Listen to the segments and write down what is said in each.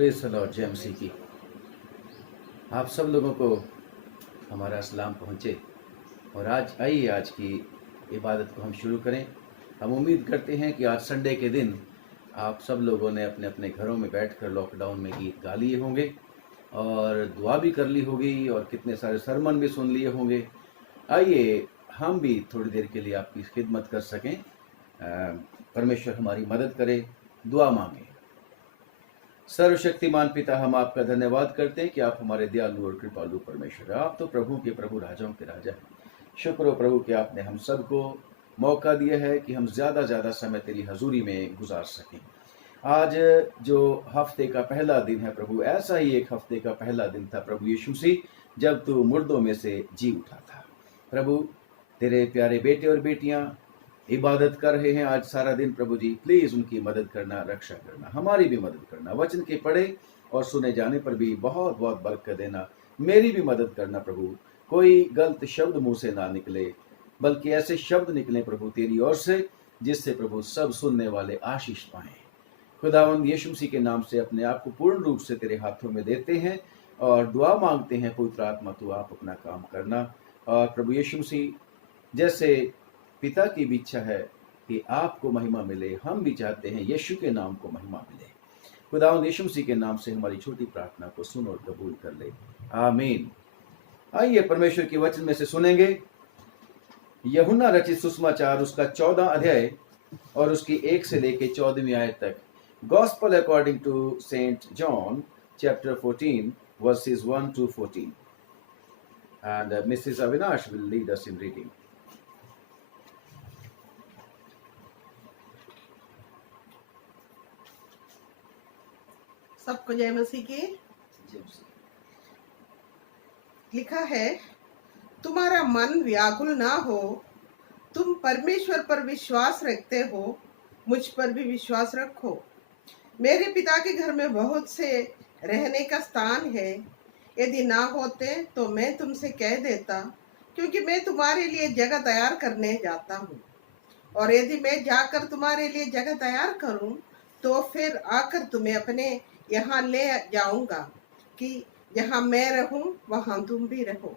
Praise the Lord. जय मसीह की। आप सब लोगों को हमारा सलाम पहुँचे और आज की इबादत को हम शुरू करें। हम उम्मीद करते हैं कि आज संडे के दिन आप सब लोगों ने अपने अपने घरों में बैठकर लॉकडाउन में गीत गा लिए होंगे और दुआ भी कर ली होगी और कितने सारे सरमन भी सुन लिए होंगे। आइए हम भी थोड़ी देर के लिए आपकी खिदमत कर सकें। परमेश्वर हमारी मदद करे। दुआ मांगे। सर्वशक्तिमान पिता, हम आपका धन्यवाद करते हैं कि आप हमारे दयालु और कृपालु परमेश्वर हैं। आप तो प्रभु के प्रभु, राजाओं के राजा हैं। शुक्र हो प्रभु कि आपने हम सबको मौका दिया है कि हम ज़्यादा समय तेरी हजूरी में गुजार सकें। आज जो हफ्ते का पहला दिन है प्रभु, ऐसा ही एक हफ्ते का पहला दिन था प्रभु यीशु मसीह, जब तू मुर्दों में से जी उठा था। प्रभु, तेरे प्यारे बेटे और बेटियां इबादत कर रहे हैं आज सारा दिन। प्रभु जी, प्लीज़ उनकी मदद करना, रक्षा करना, हमारी भी मदद करना। वचन के पढ़े और सुने जाने पर भी बहुत बहुत बरकत देना। मेरी भी मदद करना प्रभु। कोई गलत शब्द मुंह से ना निकले, बल्कि ऐसे शब्द निकले प्रभु तेरी ओर से जिससे प्रभु सब सुनने वाले आशीष पाएं। खुदावंद यीशु मसीह के नाम से अपने आप को पूर्ण रूप से तेरे हाथों में देते हैं और दुआ मांगते हैं, पवित्र आत्मा तू आप अपना काम करना। और प्रभु यीशु मसीह, जैसे पिता की भी इच्छा है कि आपको महिमा मिले, हम भी चाहते हैं यीशु के नाम को महिमा मिले। खुदावंद यीशु मसीह के नाम से हमारी छोटी प्रार्थना को सुन और कबूल कर ले। आमीन। आइए परमेश्वर के वचन में से सुनेंगे यूहन्ना रचित सुसमाचार, उसका 14 अध्याय और उसकी 1 से लेके 14वीं आयत तक। Gospel according to saint John chapter 14 verses 1 to 14, and Mrs. Avinash will lead us in reading. सबको जय मसीह की। लिखा है, तुम्हारा मन व्याकुल ना हो, तुम परमेश्वर पर विश्वास रखते हो, मुझ पर भी विश्वास रखो। मेरे पिता के घर में बहुत से रहने का स्थान है। यदि ना होते तो मैं तुमसे कह देता, क्योंकि मैं तुम्हारे लिए जगह तैयार करने जाता हूँ। और यदि मैं जाकर तुम्हारे लिए जगह तैयार करूँ तो फिर आकर तुम्हें अपने यहाँ ले जाऊंगा, कि जहाँ मैं रहूं वहां तुम भी रहो।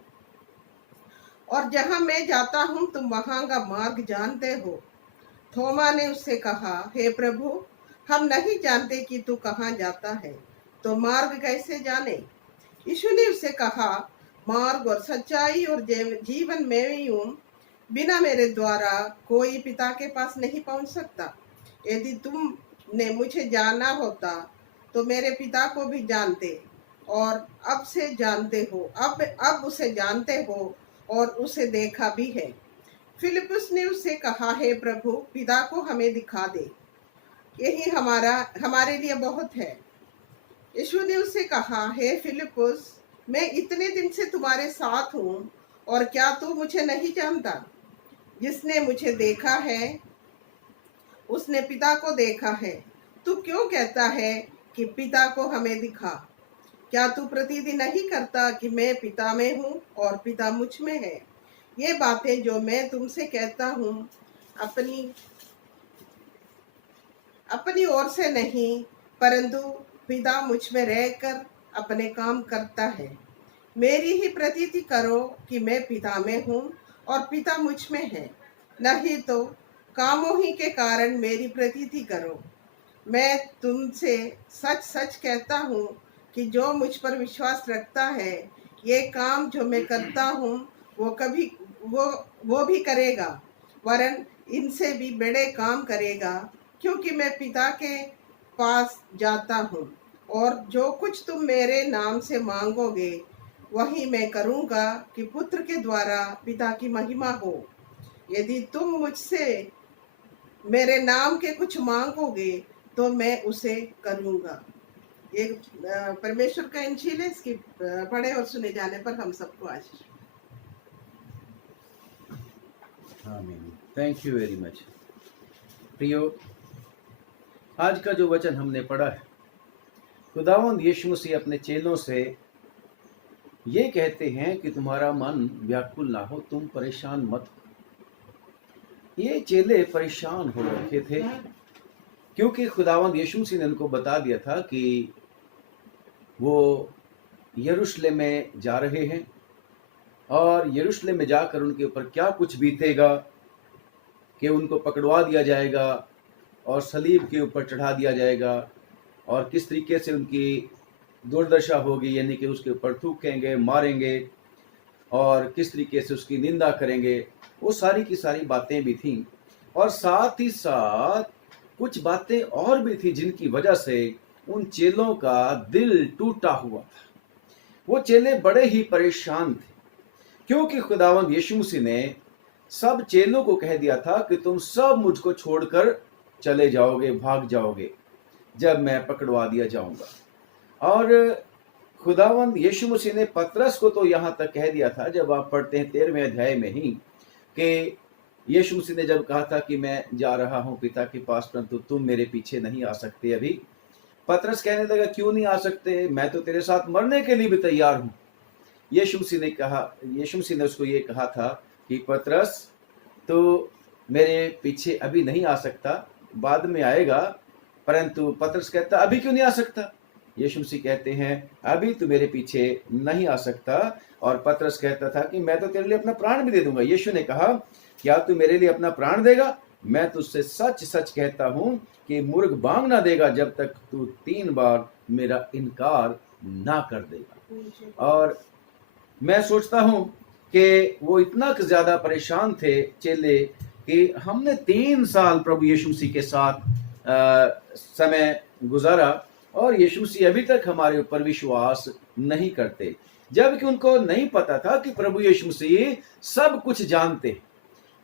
और जहाँ मैं जाता हूँ तुम वहां का मार्ग जानते हो। थोमा ने उससे कहा, हे प्रभु, हम नहीं जानते कि तू कहाँ जाता है, तो मार्ग कैसे जाने? यीशु ने उससे कहा, मार्ग और सच्चाई और जीवन मैं ही हूँ। बिना मेरे द्वारा कोई पिता के पास नहीं पहुँच सकता। यदि तुमने मुझे जाना होता तो मेरे पिता को भी जानते और अब से जानते हो, अब उसे जानते हो और उसे देखा भी है। फिलिपुस ने उससे कहा, हे प्रभु, पिता को हमें दिखा दे, यही हमारे लिए बहुत है। यीशु ने उससे कहा, हे फिलिपुस, मैं इतने दिन से तुम्हारे साथ हूँ और क्या तू मुझे नहीं जानता? जिसने मुझे देखा है उसने पिता को देखा है। तू क्यों कहता है कि पिता को हमें दिखा? क्या तू प्रतिदिन नहीं करता कि मैं पिता में हूँ और पिता मुझ में है? ये बातें जो मैं तुमसे कहता हूँ अपनी ओर से नहीं, परंतु पिता मुझ में रहकर अपने काम करता है। मेरी ही प्रतीति करो कि मैं पिता में हूँ और पिता मुझ में है, नहीं तो कामों ही के कारण मेरी प्रतीति करो। मैं तुमसे सच सच कहता हूँ कि जो मुझ पर विश्वास रखता है, ये काम जो मैं करता हूँ वो भी करेगा, वरन इनसे भी बड़े काम करेगा, क्योंकि मैं पिता के पास जाता हूँ। और जो कुछ तुम मेरे नाम से मांगोगे वही मैं करूँगा, कि पुत्र के द्वारा पिता की महिमा हो। यदि तुम मुझसे मेरे नाम के कुछ मांगोगे तो मैं उसे करूँगा। ये परमेश्वर का इंजील है। इसकी पढ़े और सुने जाने पर हम सबको आशीष। आमीन। Thank you very much. प्रियो, आज का जो वचन हमने पढ़ा है, खुदावंद यीशु मसीह अपने चेलों से ये कहते हैं कि तुम्हारा मन व्याकुल ना हो, तुम परेशान मत हो। ये चेले परेशान हो रखे थे क्योंकि खुदावंद यीशु मसीह ने उनको बता दिया था कि वो यरूशलेम में जा रहे हैं और यरूशलेम में जाकर उनके ऊपर क्या कुछ बीतेगा कि उनको पकड़वा दिया जाएगा और सलीब के ऊपर चढ़ा दिया जाएगा और किस तरीके से उनकी दुर्दशा होगी, यानी कि उसके ऊपर थूकेंगे, मारेंगे और किस तरीके से उसकी निंदा करेंगे, वो सारी की सारी बातें भी थीं। और साथ ही साथ कुछ बातें और भी थी जिनकी वजह से उन चेलों का दिल टूटा हुआ था। वो चेले बड़े ही परेशान थे क्योंकि खुदावंद यीशु मसीह ने सब चेलों को कह दिया था कि तुम सब मुझको छोड़कर चले जाओगे, भाग जाओगे जब मैं पकड़वा दिया जाऊंगा। और खुदावंद यीशु मसीह ने पतरस को तो यहाँ तक कह दिया था, जब आप पढ़ते हैं 13वें अध्याय में ही, कि यीशु मसीह ने जब कहा था कि मैं जा रहा हूँ पिता के पास परंतु तुम मेरे पीछे नहीं आ सकते अभी। पतरस कहने लगा क्यों नहीं आ सकते, मैं तो तेरे साथ मरने के लिए भी तैयार हूँ। यीशु मसीह ने उसको ये कहा था कि पतरस तो मेरे पीछे अभी नहीं आ सकता, बाद में आएगा। परंतु पतरस कहता अभी क्यों नहीं आ सकता। यीशु मसीह कहते हैं अभी तू मेरे पीछे नहीं आ सकता। और पतरस कहता था कि मैं तो तेरे लिए अपना प्राण भी दे दूंगा। यीशु ने कहा क्या तू मेरे लिए अपना प्राण देगा? मैं तुझसे सच सच कहता हूं कि मुर्ग बांग ना देगा जब तक तू 3 बार मेरा इनकार ना कर देगा। और मैं सोचता हूं कि वो इतना ज्यादा परेशान थे चेले कि हमने 3 साल प्रभु यीशु मसीह के साथ समय गुजारा और यीशु मसीह अभी तक हमारे ऊपर विश्वास नहीं करते, जबकि उनको नहीं पता था कि प्रभु यीशु मसीह सब कुछ जानते हैं,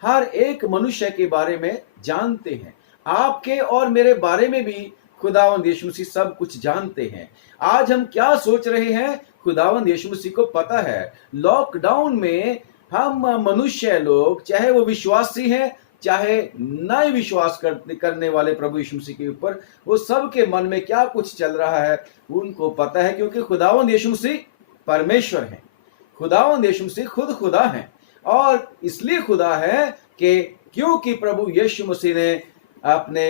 हर एक मनुष्य के बारे में जानते हैं। आपके और मेरे बारे में भी खुदावंद यीशु मसीह सब कुछ जानते हैं। आज हम क्या सोच रहे हैं खुदावंद यीशु मसीह को पता है। लॉकडाउन में हम मनुष्य लोग, चाहे वो विश्वासी हैं चाहे नए विश्वास करने वाले प्रभु यीशु मसीह के ऊपर, वो सब के मन में क्या कुछ चल रहा है उनको पता है, क्योंकि खुदावंद यीशु मसीह परमेश्वर है। खुदावंद यीशु मसीह खुद खुदा है और इसलिए खुदा है कि क्योंकि प्रभु यीशु मसीह ने अपने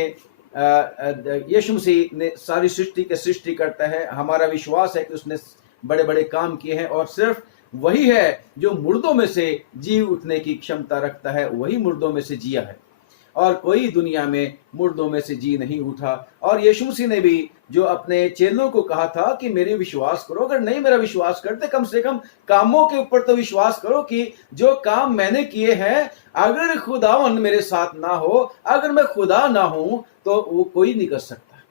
यीशु मसीह ने सारी सृष्टि के सृष्टि करता है। हमारा विश्वास है कि उसने बड़े बड़े काम किए हैं और सिर्फ वही है जो मुर्दों में से जी उठने की क्षमता रखता है, वही मुर्दों में से जिया है और कोई दुनिया में मुर्दों में से जी नहीं उठा। और यीशु मसीह ने भी जो अपने चेलों को कहा था कि मेरे विश्वास करो, अगर नहीं मेरा विश्वास करते कम से कम कामों के ऊपर तो विश्वास करो कि जो काम मैंने किए हैं, अगर खुदावन मेरे साथ ना हो, अगर मैं खुदा ना हूं तो वो कोई नहीं कर सकता।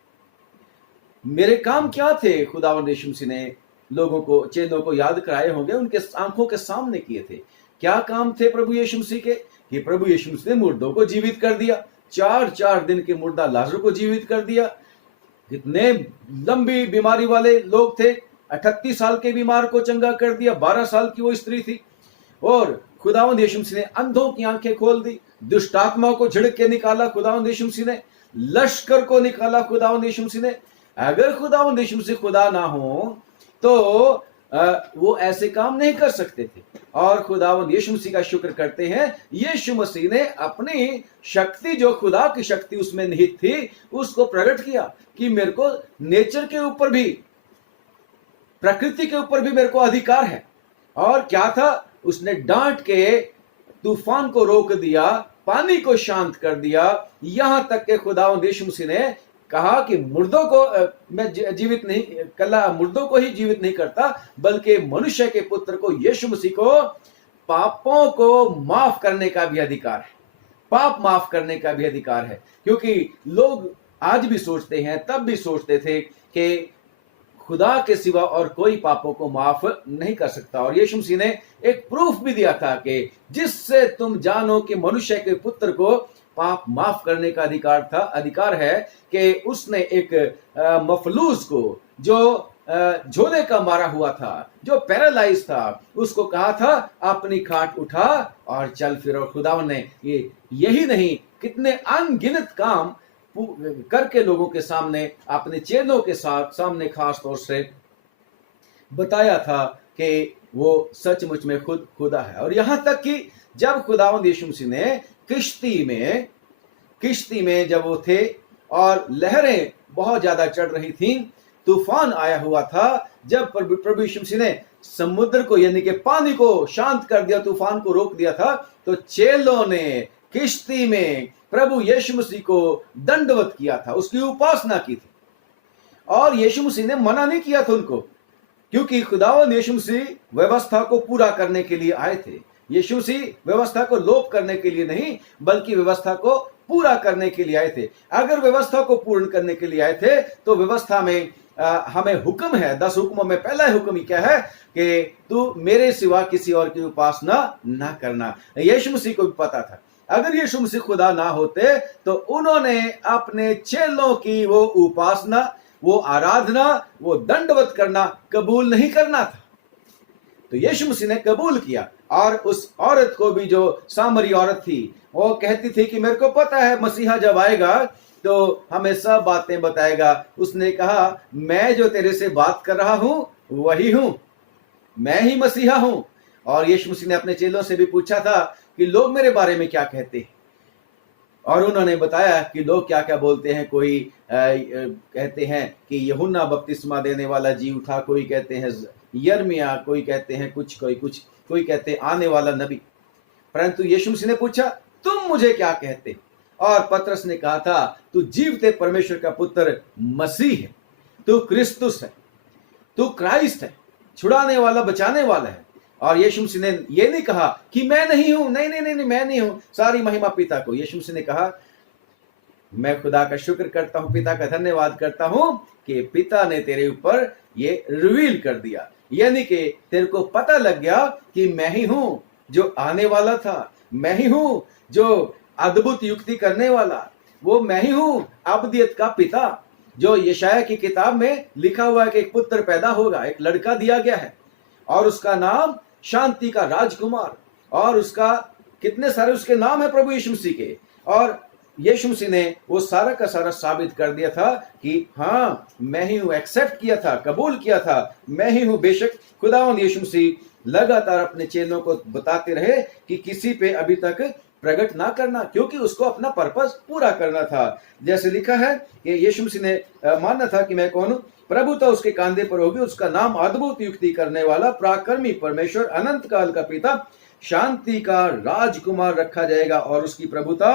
मेरे काम क्या थे खुदावन यीशु मसीह ने लोगों को, चेलों को याद कराए होंगे, उनके आंखों के सामने किए थे। क्या काम थे प्रभु यीशु मसीह के? कि प्रभु यीशु मसीह ने मुर्दों को जीवित कर दिया, 4 दिन के मुर्दा लाजर को जीवित कर दिया। कितने लंबी बीमारी वाले लोग थे, 38 साल के बीमार को चंगा कर दिया, 12 साल की वो स्त्री थी। और खुदावंद यीशु मसीह ने अंधों की आंखें खोल दी, दुष्ट आत्माओं को झिड़क के निकाला खुदावंद यीशु मसीह ने, लश्कर को निकाला खुदावंद यीशु मसीह ने। अगर खुदावंद यीशु मसीह खुदा ना हो तो वो ऐसे काम नहीं कर सकते थे। और खुदावंद यीशु मसीह का शुक्र करते हैं, यीशु मसीह ने अपनी शक्ति, जो खुदा की शक्ति उसमें निहित थी, उसको प्रकट किया कि मेरे को नेचर के ऊपर भी, प्रकृति के ऊपर भी मेरे को अधिकार है। और क्या था, उसने डांट के तूफान को रोक दिया, पानी को शांत कर दिया, यहां तक के खुदावंद यीशु मसीह ने कहा कि मुर्दों को मैं जीवित नहीं, कल्ला मुर्दों को ही जीवित नहीं करता, बल्कि मनुष्य के पुत्र को, यीशु मसीह को, पापों को माफ करने का भी अधिकार है, पाप माफ करने का भी अधिकार है। क्योंकि लोग आज भी सोचते हैं, तब भी सोचते थे कि खुदा के सिवा और कोई पापों को माफ नहीं कर सकता। और यीशु मसीह ने एक प्रूफ भी दिया था कि जिससे तुम जानो कि मनुष्य के पुत्र को पाप माफ करने का अधिकार है कि उसने एक मफलूज को, जो झोले का मारा हुआ था, जो पैरालाइज था, उसको कहा था अपनी खाट उठा और चल फिर। और खुदावन ने यही नहीं, कितने अनगिनत काम करके लोगों के सामने, अपने चेलों के सामने खास तौर से बताया था कि वो सचमुच में खुद खुदा है। और यहां तक कि जब खुदावंद यीशु मसीह ने किश्ती में जब वो थे और लहरें बहुत ज्यादा चढ़ रही थीं, तूफान आया हुआ था, जब प्रभु यीशु मसीह ने समुद्र को यानी कि पानी को शांत कर दिया, तूफान को रोक दिया था, तो चेलों ने किश्ती में प्रभु यीशु मसीह को दंडवत किया था, उसकी उपासना की थी। और यीशु मसीह ने मना नहीं किया था उनको, क्योंकि खुदावंद यीशु मसीह व्यवस्था को पूरा करने के लिए आए थे। यीशु मसीह व्यवस्था को लोप करने के लिए नहीं, बल्कि व्यवस्था को पूरा करने के लिए आए थे। अगर व्यवस्था को पूर्ण करने के लिए आए थे, तो व्यवस्था में हमें हुक्म है, 10 हुक्मों में पहला हुक्म ही क्या है कि तू मेरे सिवा किसी और की उपासना ना करना। यीशु मसीह को भी पता था, अगर यीशु मसीह खुदा ना होते तो उन्होंने अपने चेलों की वो उपासना, वो आराधना, वो दंडवत करना कबूल नहीं करना था। तो यीशु मसीह ने कबूल किया। और उस औरत को भी, जो सामरी औरत थी, वो कहती थी कि मेरे को पता है मसीहा जब आएगा तो हमें सब बातें बताएगा। उसने कहा, मैं जो तेरे से बात कर रहा हूं वही हूं, मैं ही मसीहा हूं। और यीशु मसीह ने अपने चेलों से भी पूछा था कि लोग मेरे बारे में क्या कहते हैं, और उन्होंने बताया कि लोग क्या क्या बोलते हैं। कोई कहते हैं कि यूहन्ना बपतिस्मा देने वाला जी उठा, कोई कहते हैं यिर्मयाह, कोई कहते हैं कोई कहते हैं आने वाला नबी। परंतु यीशु मसीह ने पूछा, तुम मुझे क्या कहते? और पतरस ने कहा था, तू जीवते परमेश्वर का पुत्र मसीह है, तू क्रिस्तुस है, तू क्राइस्ट है, छुड़ाने वाला, बचाने वाला है। और यीशु मसीह ने यह नहीं कहा कि मैं नहीं हूं, नहीं नहीं नहीं मैं नहीं हूं, सारी महिमा पिता को। यीशु मसीह ने कहा, मैं खुदा का शुक्र करता हूं, पिता का धन्यवाद करता हूं कि पिता ने तेरे ऊपर ये रिवील कर दिया, यानी कि तेरे को पता लग गया कि मैं ही हूं जो आने वाला था, मैं ही हूं जो अद्भुत युक्ति करने वाला, वो मैं ही हूं अब्दियत का पिता। जो यशाया की किताब में लिखा हुआ है कि एक पुत्र पैदा होगा, एक लड़का दिया गया है, और उसका नाम शांति का राजकुमार, और उसका कितने सारे उसके नाम है प्रभु यीशु मसीह के। और यीशु मसीह ने वो सारा का सारा साबित कर दिया था कि हाँ मैं ही हूं, एक्सेप्ट किया था, कबूल किया था, मैं ही हूं। बेशक खुदावंद यीशु मसीह लगातार अपने चेलों को बताते रहे कि किसी पे अभी तक प्रकट ना करना, क्योंकि उसको अपना पर्पस पूरा करना था। जैसे लिखा है कि यीशु मसीह ने मानना था कि मैं कौन हूं, प्रभुता उसके कांधे पर होगी, उसका नाम अद्भुत युक्ति करने वाला, पराक्रमी परमेश्वर, अनंत काल का पिता, शांति का राजकुमार रखा जाएगा, और उसकी प्रभुता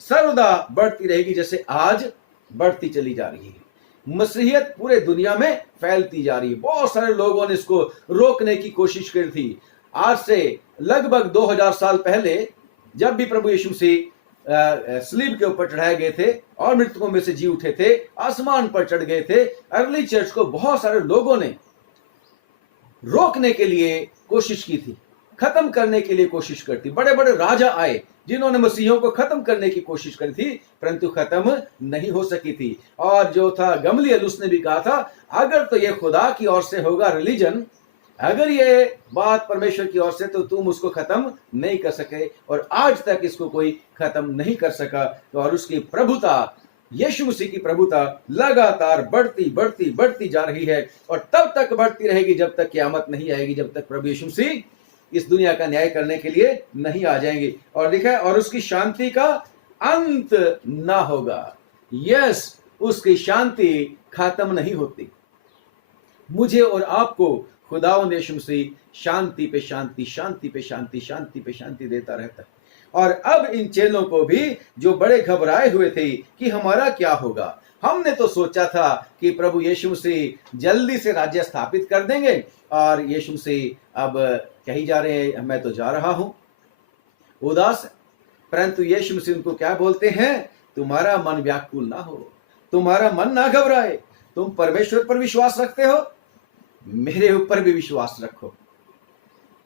सर्वदा बढ़ती रहेगी, जैसे आज बढ़ती चली जा रही है। मसीहियत पूरे दुनिया में फैलती जा रही है। बहुत सारे लोगों ने इसको रोकने की कोशिश की थी। आज से लगभग 2000 साल पहले, जब भी प्रभु यीशु मसीह सलीब के ऊपर चढ़ाए गए थे और मृतकों में से जी उठे थे, आसमान पर चढ़ गए थे, अर्ली चर्च को बहुत सारे लोगों ने रोकने के लिए कोशिश की थी, खत्म करने के लिए कोशिश करती। बड़े बड़े राजा आए जिन्होंने मसीहियों को खत्म करने की कोशिश करी थी, परंतु खत्म नहीं हो सकी थी। और जो था गमलीएल, उसने भी कहा था, अगर तो ये खुदा की ओर से होगा रिलीजन, अगर ये बात परमेश्वर की ओर से, तो तुम उसको खत्म नहीं कर सके। और आज तक इसको कोई खत्म नहीं कर सका। और उसकी प्रभुता, यीशु मसीह की प्रभुता लगातार बढ़ती बढ़ती बढ़ती जा रही है, और तब तक बढ़ती रहेगी जब तक क़यामत नहीं आएगी, जब तक प्रभु यीशु मसीह इस दुनिया का न्याय करने के लिए नहीं आ जाएंगे। और लिखा है, और उसकी शांति का अंत ना होगा। यस, उसकी शांति खत्म नहीं होती। मुझे और आपको खुदावंद यीशु मसीह शांति पे शांति, शांति पे शांति, शांति पे शांति देता रहता है। और अब इन चेलों को भी, जो बड़े घबराए हुए थे कि हमारा क्या होगा, हमने तो सोचा था कि प्रभु यीशु मसीह जल्दी से राज्य स्थापित कर देंगे, और यीशु मसीह अब कहीं जा रहे हैं, मैं तो जा रहा हूं, उदास। परंतु यीशु मसीह उनको क्या बोलते हैं, तुम्हारा मन व्याकुल ना हो, तुम्हारा मन ना घबराए, तुम परमेश्वर पर विश्वास रखते हो, मेरे ऊपर भी विश्वास रखो।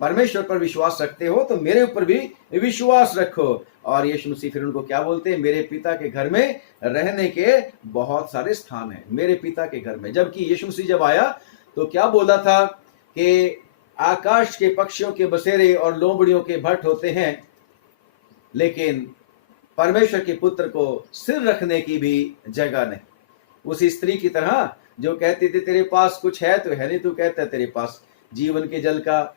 परमेश्वर पर विश्वास रखते हो तो मेरे ऊपर भी विश्वास रखो। और यीशु मसीह फिर उनको क्या बोलते हैं, मेरे पिता के घर में रहने के बहुत सारे स्थान हैं, मेरे पिता के घर में। जबकि यीशु मसीह जब आया तो क्या बोला था कि आकाश के पक्षियों के बसेरे और लोमड़ियों के भट्ट होते हैं, लेकिन परमेश्वर के पुत्र को सिर रखने की भी जगह नहीं। उसी स्त्री की तरह जो कहती थी, तेरे पास कुछ है तो है नहीं, तू कहता है तेरे पास जीवन के जल का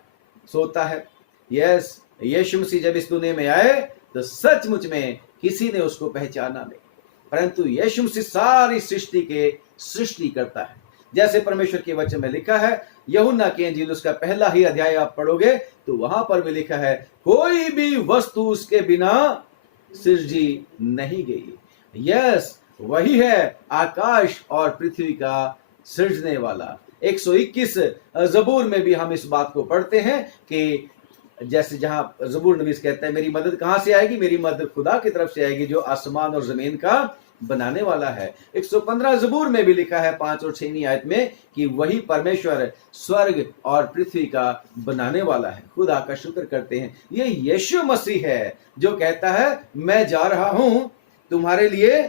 सोता है। यस, यीशु मसीह जब इस दुनिया में आए तो सचमुच में किसी ने उसको पहचाना नहीं, परंतु यीशु मसीह सारी सृष्टि के सृष्टि करता है, जैसे परमेश्वर के वचन में लिखा है, यूहन्ना की इंजील उसका पहला ही अध्याय आप पढ़ोगे तो वहां पर भी लिखा है, कोई भी वस्तु उसके बिना सृजी नहीं गई। यस, वही है आकाश और पृथ्वी का सृजने वाला। 121 जबूर में भी हम इस बात को पढ़ते हैं कि जैसे जहां जबूर नबीस कहते हैं, मेरी मदद कहां से आएगी? मेरी मदद खुदा की तरफ से आएगी जो आसमान और जमीन का बनाने वाला है। 115 जबूर में भी लिखा है 5 और 6वीं आयत में कि वही परमेश्वर स्वर्ग और पृथ्वी का बनाने वाला है। खुदा का शुक्र करते हैं। ये यीशु मसीह है जो कहता है, मैं जा रहा हूं तुम्हारे लिए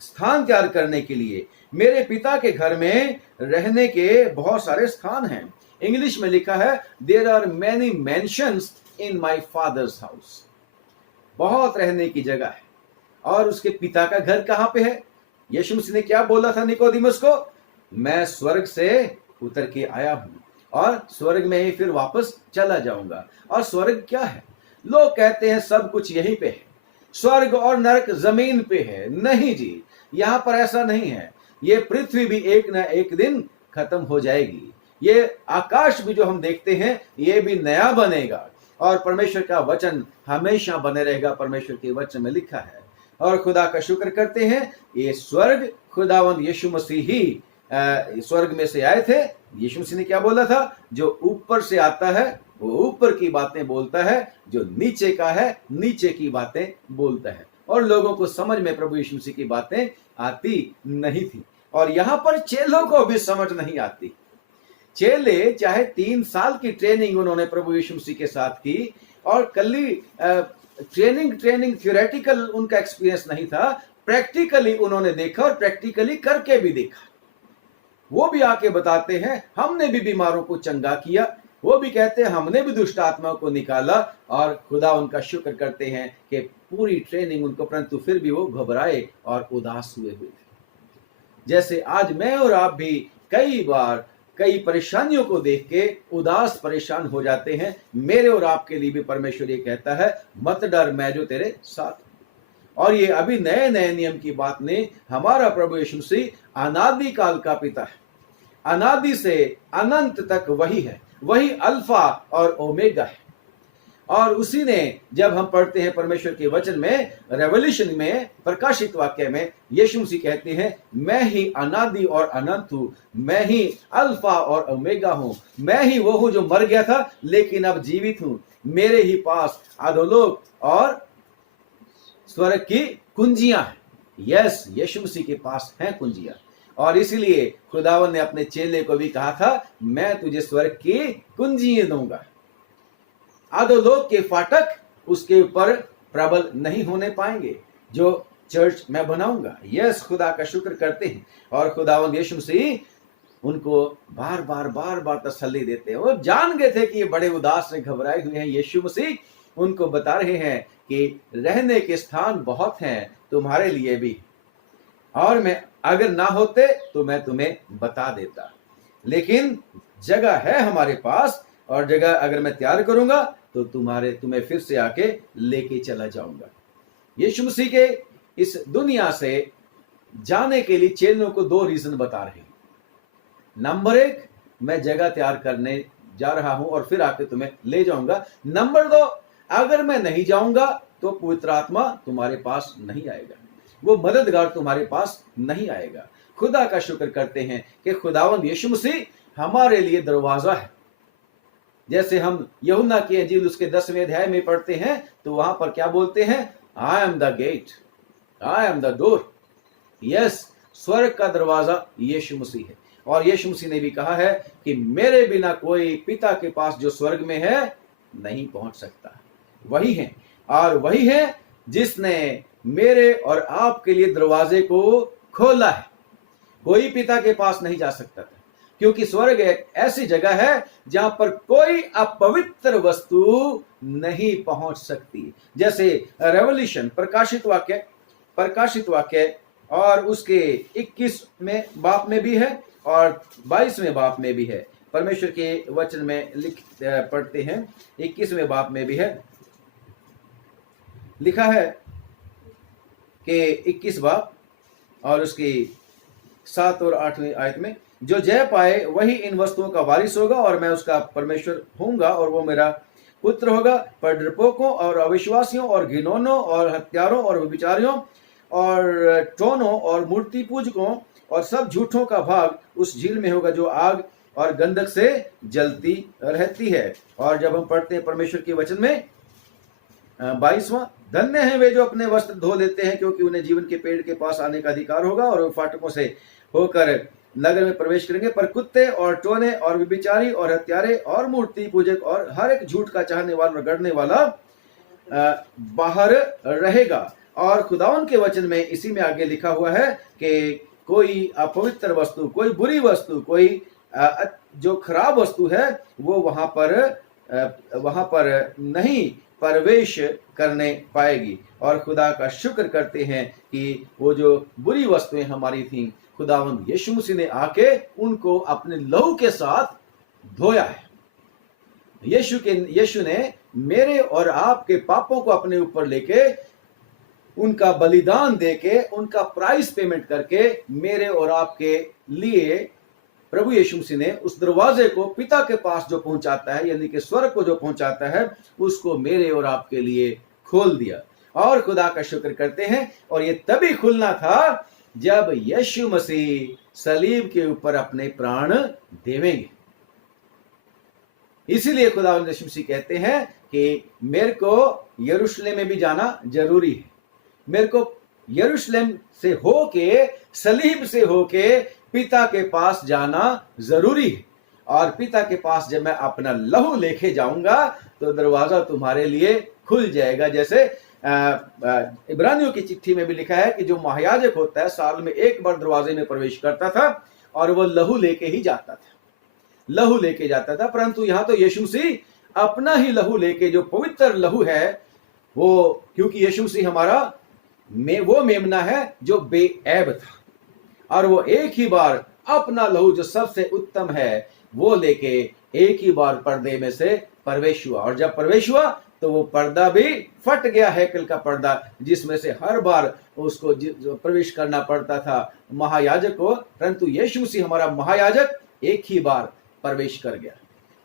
स्थान तैयार करने के लिए। मेरे पिता के घर में रहने के बहुत सारे स्थान हैं। इंग्लिश में लिखा है, there are many mansions in my father's house. बहुत रहने की जगह है। और उसके पिता का घर कहां पे है? यीशु मसीह ने क्या बोला था निकोदिमस को? मैं स्वर्ग से उतर के आया हूं और स्वर्ग में ही फिर वापस चला जाऊंगा। और स्वर्ग क्या है? लोग कहते हैं सब कुछ यहीं पे है, स्वर्ग और नरक जमीन पे है। नहीं जी, यहां पर ऐसा नहीं है। ये पृथ्वी भी एक न एक दिन खत्म हो जाएगी। ये आकाश भी जो हम देखते हैं ये भी नया बनेगा और परमेश्वर का वचन हमेशा बने रहेगा। परमेश्वर के वचन में लिखा है। और खुदा का शुक्र करते हैं, ये स्वर्ग खुदावंद यीशु मसीह ही स्वर्ग में से आए थे। यीशु मसीह ने क्या बोला था? जो ऊपर से आता है वो ऊपर की बातें बोलता है, जो नीचे का है नीचे की बातें बोलता है। और लोगों को समझ में प्रभु यीशु मसीह की बातें आती नहीं थी। और यहाँ पर चेलों को भी समझ नहीं आती। चेले चाहे 3 साल की ट्रेनिंग उन्होंने प्रभु यीशु मसीह के साथ की और कल्ली ट्रेनिंग थ्योरेटिकल उनका एक्सपीरियंस नहीं था, प्रैक्टिकली उन्होंने देखा और प्रैक्टिकली करके भी देखा। वो भी आके बताते हैं, हमने भी बीमारों को चंगा किया। वो भी कहते हैं हमने भी दुष्ट आत्माओं को निकाला। और खुदा उनका शुक्र करते हैं कि पूरी ट्रेनिंग उनको, परंतु फिर भी वो घबराए और उदास हुए थे। जैसे आज मैं और आप भी कई बार कई परेशानियों को देख के उदास परेशान हो जाते हैं। मेरे और आपके लिए भी परमेश्वर ये कहता है, मत डर, मैं जो तेरे साथ हूं। और ये अभी नए नए नियम की बात नहीं। हमारा प्रभु यीशु मसीह अनादि काल का पिता है। अनादि से अनंत तक वही है, वही अल्फा और ओमेगा है। और उसी ने, जब हम पढ़ते हैं परमेश्वर के वचन में, रेवल्यूशन में, प्रकाशित वाक्य में, यीशु मसीह कहते हैं, मैं ही अनादि और अनंत हूं, मैं ही अल्फा और ओमेगा हूं, मैं ही वो हूं जो मर गया था लेकिन अब जीवित हूं। मेरे ही पास अधोलोक और स्वर्ग की कुंजियां हैं। यस, यीशु मसीह के पास हैं कुंजियां। और इसलिए खुदावन ने अपने चेले को भी कहा था, मैं तुझे स्वर्ग की कुंजियां दूंगा। अधोलोक के फाटक उसके ऊपर प्रबल नहीं होने पाएंगे जो चर्च मैं बनाऊंगा। यस, खुदा का शुक्र करते हैं। और खुदावंद यीशु मसीह उनको बार बार तसल्ली देते हैं। वो जान गए थे कि ये बड़े उदास से घबराए हुए हैं। यीशु मसीह उनको बता रहे हैं कि रहने के स्थान बहुत हैं तुम्हारे लिए भी, और मैं अगर ना होते तो मैं तुम्हें बता देता। लेकिन जगह है हमारे पास, और जगह अगर मैं तैयार करूंगा तो तुम्हें फिर से आके लेके चला जाऊंगा। यीशु मसीह के इस दुनिया से जाने के लिए चेलों को 2 रीजन बता रहे हैं। नंबर 1, मैं जगह तैयार करने जा रहा हूं और फिर आके तुम्हें ले जाऊंगा। नंबर 2, अगर मैं नहीं जाऊंगा तो पवित्र आत्मा तुम्हारे पास नहीं आएगा, वो मददगार तुम्हारे पास नहीं आएगा। खुदा का शुक्र करते हैं कि खुदावंद यीशु मसीह हमारे लिए दरवाजा है। जैसे हम यूहन्ना की इंजील उसके 10वें अध्याय में पढ़ते हैं तो वहां पर क्या बोलते हैं? I am the gate, I am the door. Yes, स्वर्ग का दरवाजा यीशु मसीह है। और यीशु मसीह ने भी कहा है कि मेरे बिना कोई पिता के पास जो स्वर्ग में है नहीं पहुंच सकता। वही है, और वही है जिसने मेरे और आपके लिए दरवाजे को खोला है। कोई पिता के पास नहीं जा सकता था, क्योंकि स्वर्ग एक ऐसी जगह है जहां पर कोई अपवित्र वस्तु नहीं पहुंच सकती। जैसे रेवल्यूशन, प्रकाशित वाक्य और उसके 21वें बाप में भी है और 22वें बाप में भी है। परमेश्वर के वचन में पढ़ते हैं, 21वें बाप में भी है, लिखा है कि 21 बाप और उसकी 7 और 8वीं आयत में, जो जय पाए वही इन वस्तुओं का वारिस होगा और मैं उसका परमेश्वर होऊंगा और वो मेरा पुत्र होगा। पर डरपोकों और अविश्वासियों और घिनौनों और हत्यारों और व्यभिचारियों और टोनों और मूर्ति पूजकों और सब झूठों का भाग उस झील में होगा जो आग और गंधक से जलती रहती है। और जब हम पढ़ते हैं परमेश्वर के वचन में 22वां, धन्य हैं वे जो अपने वस्त्र धो लेते हैं, क्योंकि उन्हें जीवन के पेड़ के पास आने का अधिकार होगा और वे फाटकों से होकर नगर में प्रवेश करेंगे। पर कुत्ते और टोने और व्यभिचारी और हत्यारे और मूर्ति पूजक और हर एक झूठ का चाहने वाला और गढ़ने वाला बाहर रहेगा। और खुदावन के वचन में इसी में आगे लिखा हुआ है कि कोई अपवित्र वस्तु, कोई बुरी वस्तु, कोई जो खराब वस्तु है वो वहां पर नहीं प्रवेश करने पाएगी। और खुदा का शुक्र करते हैं कि वो जो बुरी वस्तुएं हमारी थीं, खुदावन यीशु मसीह ने आके उनको अपने लहू के साथ धोया है। यीशु ने मेरे और आपके पापों को अपने ऊपर लेके, उनका बलिदान देके, उनका प्राइस पेमेंट करके मेरे और आपके लिए प्रभु यीशु मसीह ने उस दरवाजे को पिता के पास जो पहुंचाता है, यानी कि स्वर्ग को जो पहुंचाता है, उसको मेरे और आपके लिए खोल दिया। और खुदा का शुक्र करते हैं। और ये तभी खुलना था जब यीशु मसीह सलीब के ऊपर अपने प्राण देवेंगे। इसीलिए खुदा यीशु मसीह कहते हैं कि मेरे को यरूशलेम में भी जाना जरूरी है। मेरे को यरूशलेम से होके, सलीब से होके पिता के पास जाना जरूरी है। और पिता के पास जब मैं अपना लहू लेके जाऊंगा तो दरवाजा तुम्हारे लिए खुल जाएगा। जैसे इब्रानियों की चिट्ठी में भी लिखा है कि जो महायाजक होता है साल में एक बार दरवाजे में प्रवेश करता था और वो लहू लेके ही जाता था, लहू लेके जाता था। परंतु यहां तो यीशु मसीह अपना ही लहू लेके, जो पवित्र लहू है वो, क्योंकि यीशु मसीह हमारा वो मेमना है जो बेऐब था, और वो एक ही बार अपना लहू जो सबसे उत्तम है वो लेके एक ही बार पर्दे में से प्रवेश हुआ। और जब प्रवेश हुआ तो वो पर्दा भी फट गया, हैकल का पर्दा, जिसमें से हर बार उसको प्रवेश करना पड़ता था महायाजक को। परंतु यीशु मसीह हमारा महायाजक एक ही बार प्रवेश कर गया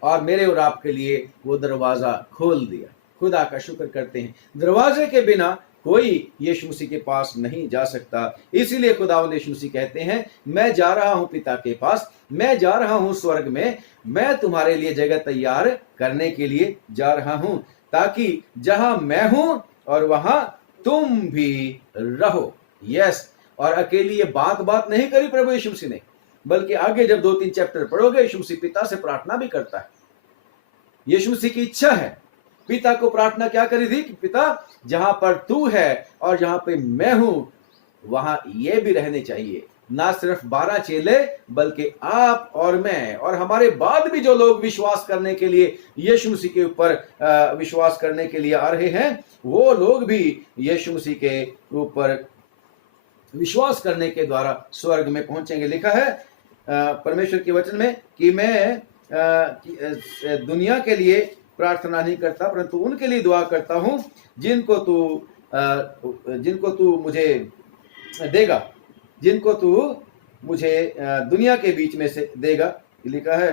और मेरे और आपके लिए वो दरवाजा खोल दिया। खुदा का शुक्र करते हैं। दरवाजे के बिना कोई यीशु मसीह के पास नहीं जा सकता। इसीलिए खुदावंद यीशु मसीह कहते हैं, मैं जा रहा हूं पिता के पास, मैं जा रहा हूं स्वर्ग में, मैं तुम्हारे लिए जगह तैयार करने के लिए जा रहा हूं, ताकि जहां मैं हूं और वहां तुम भी रहो। यस। और अकेली ये बात नहीं करी प्रभु यीशु मसीह ने, बल्कि आगे जब 2-3 चैप्टर पढ़ोगे, यीशु मसीह पिता से प्रार्थना भी करता है। यीशु मसीह की इच्छा है, पिता को प्रार्थना क्या करी थी कि पिता जहां पर तू है और जहां पे मैं हूं वहां ये भी रहने चाहिए। ना सिर्फ 12 चेले, बल्कि आप और मैं और हमारे बाद भी जो लोग विश्वास करने के लिए, यीशु मसीह के ऊपर विश्वास करने के लिए आ रहे हैं, वो लोग भी यीशु मसीह के ऊपर विश्वास करने के द्वारा स्वर्ग में पहुंचेंगे। लिखा है परमेश्वर के वचन में कि मैं दुनिया के लिए प्रार्थना नहीं करता, परंतु उनके लिए दुआ करता हूं जिनको तू मुझे देगा, जिनको तू मुझे दुनिया के बीच में से देगा। लिखा है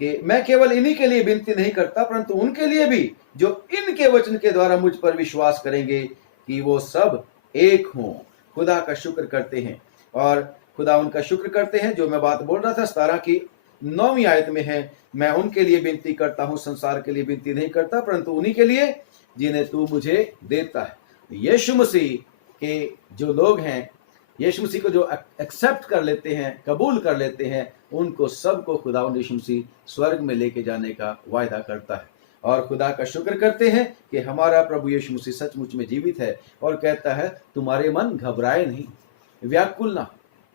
कि मैं केवल इन्हीं के लिए विनती नहीं करता, परंतु उनके लिए भी जो इनके वचन के द्वारा मुझ पर विश्वास करेंगे, कि वो सब एक हों। खुदा का शुक्र करते हैं। और खुदा उनका शुक्र करते हैं। जो मैं बात बोल रहा था 17 की 9वीं आयत में है, मैं उनके लिए विनती करता हूं, संसार के लिए विनती नहीं करता, परंतु उन्हीं के लिए जिन्हें तू मुझे देता है। यीशु मसीह के जो लोग हैं, यीशु मसीह को जो एक्सेप्ट कर लेते हैं, कबूल कर लेते हैं, उनको सबको खुदावंद यीशु मसीह स्वर्ग में लेके जाने का वायदा करता है। और खुदा का शुक्र करते हैं कि हमारा प्रभु यीशु मसीह सचमुच में जीवित है और कहता है तुम्हारे मन घबराए नहीं, व्याकुल ना,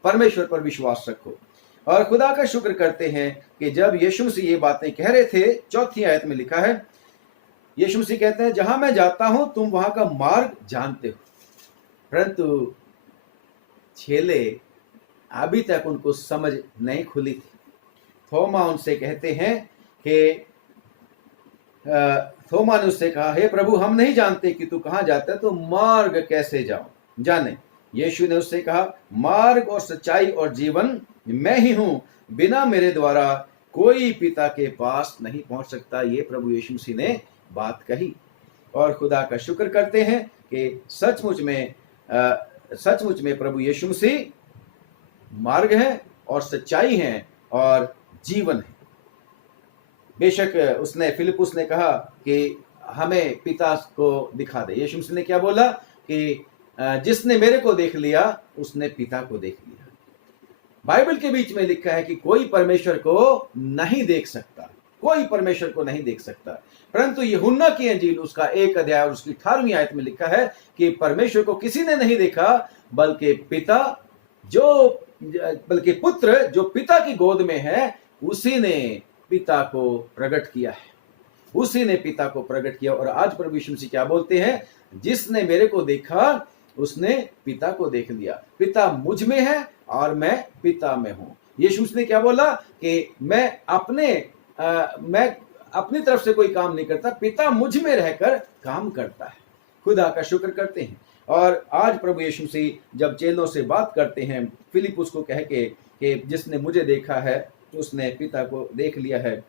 परमेश्वर पर विश्वास रखो। और खुदा का शुक्र करते हैं कि जब यीशु मसीह ये बातें कह रहे थे, 4वीं आयत में लिखा है, यीशु मसीह कहते हैं जहां मैं जाता हूं तुम वहां का मार्ग जानते हो। परंतु चेले अभी तक उनको समझ नहीं खुली थी। थोमा उनसे कहते हैं कि थोमा ने उससे कहा, हे प्रभु हम नहीं जानते कि तू कहां जाता है, तो मार्ग कैसे जाऊं जाने। यीशु ने उससे कहा, मार्ग और सच्चाई और जीवन मैं ही हूं, बिना मेरे द्वारा कोई पिता के पास नहीं पहुंच सकता। ये प्रभु यीशु मसीह ने बात कही। और खुदा का शुक्र करते हैं कि सचमुच में प्रभु यीशु मसीह मार्ग है और सच्चाई है और जीवन है। बेशक उसने फिलिपुस ने कहा कि हमें पिता को दिखा दे। यीशु मसीह ने क्या बोला कि जिसने मेरे को देख लिया उसने पिता को देख लिया। बाइबल के बीच में लिखा है कि कोई परमेश्वर को नहीं देख सकता, कोई परमेश्वर को नहीं देख सकता। परंतु यूहन्ना की इंजील उसका 1 अध्याय और उसकी 18वीं आयत में लिखा है कि परमेश्वर को किसी ने नहीं देखा बल्कि पुत्र जो पिता की गोद में है उसी ने पिता को प्रकट किया है, उसी ने पिता को प्रकट किया। और आज प्रभु यीशु मसीह क्या बोलते हैं, जिसने मेरे को देखा उसने पिता को देख लिया। पिता मुझ में है और मैं पिता में हूं। यीशु मसीह ने क्या बोला कि मैं अपनी तरफ से कोई काम नहीं करता, पिता मुझ में रहकर काम करता है। खुदा का शुक्र करते हैं। और आज प्रभु यीशु मसीह जब चेलों से बात करते हैं, फिलिपुस को कह के कि जिसने मुझे देखा है उसने पिता को देख लिया है।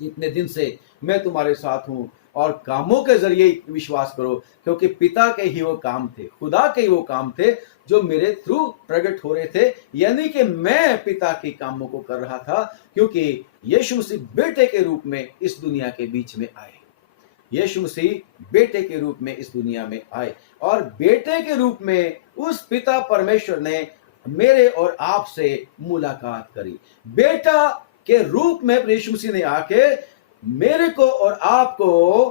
इतने दिन से मैं तुम्हारे साथ हूं और कामों के जरिए विश्वास करो, क्योंकि पिता के ही वो काम थे, खुदा के ही वो काम थे जो मेरे थ्रू प्रकट हो रहे थे। यानी कि मैं पिता के कामों को कर रहा था, क्योंकि यीशु मसीह बेटे के रूप में इस दुनिया के बीच में आए। यीशु मसीह बेटे के रूप में इस दुनिया में आए और बेटे के रूप में उस पिता परमेश्वर ने मेरे और आप से मुलाकात करी। बेटा के रूप में यीशु मसीह ने आके मेरे को और आपको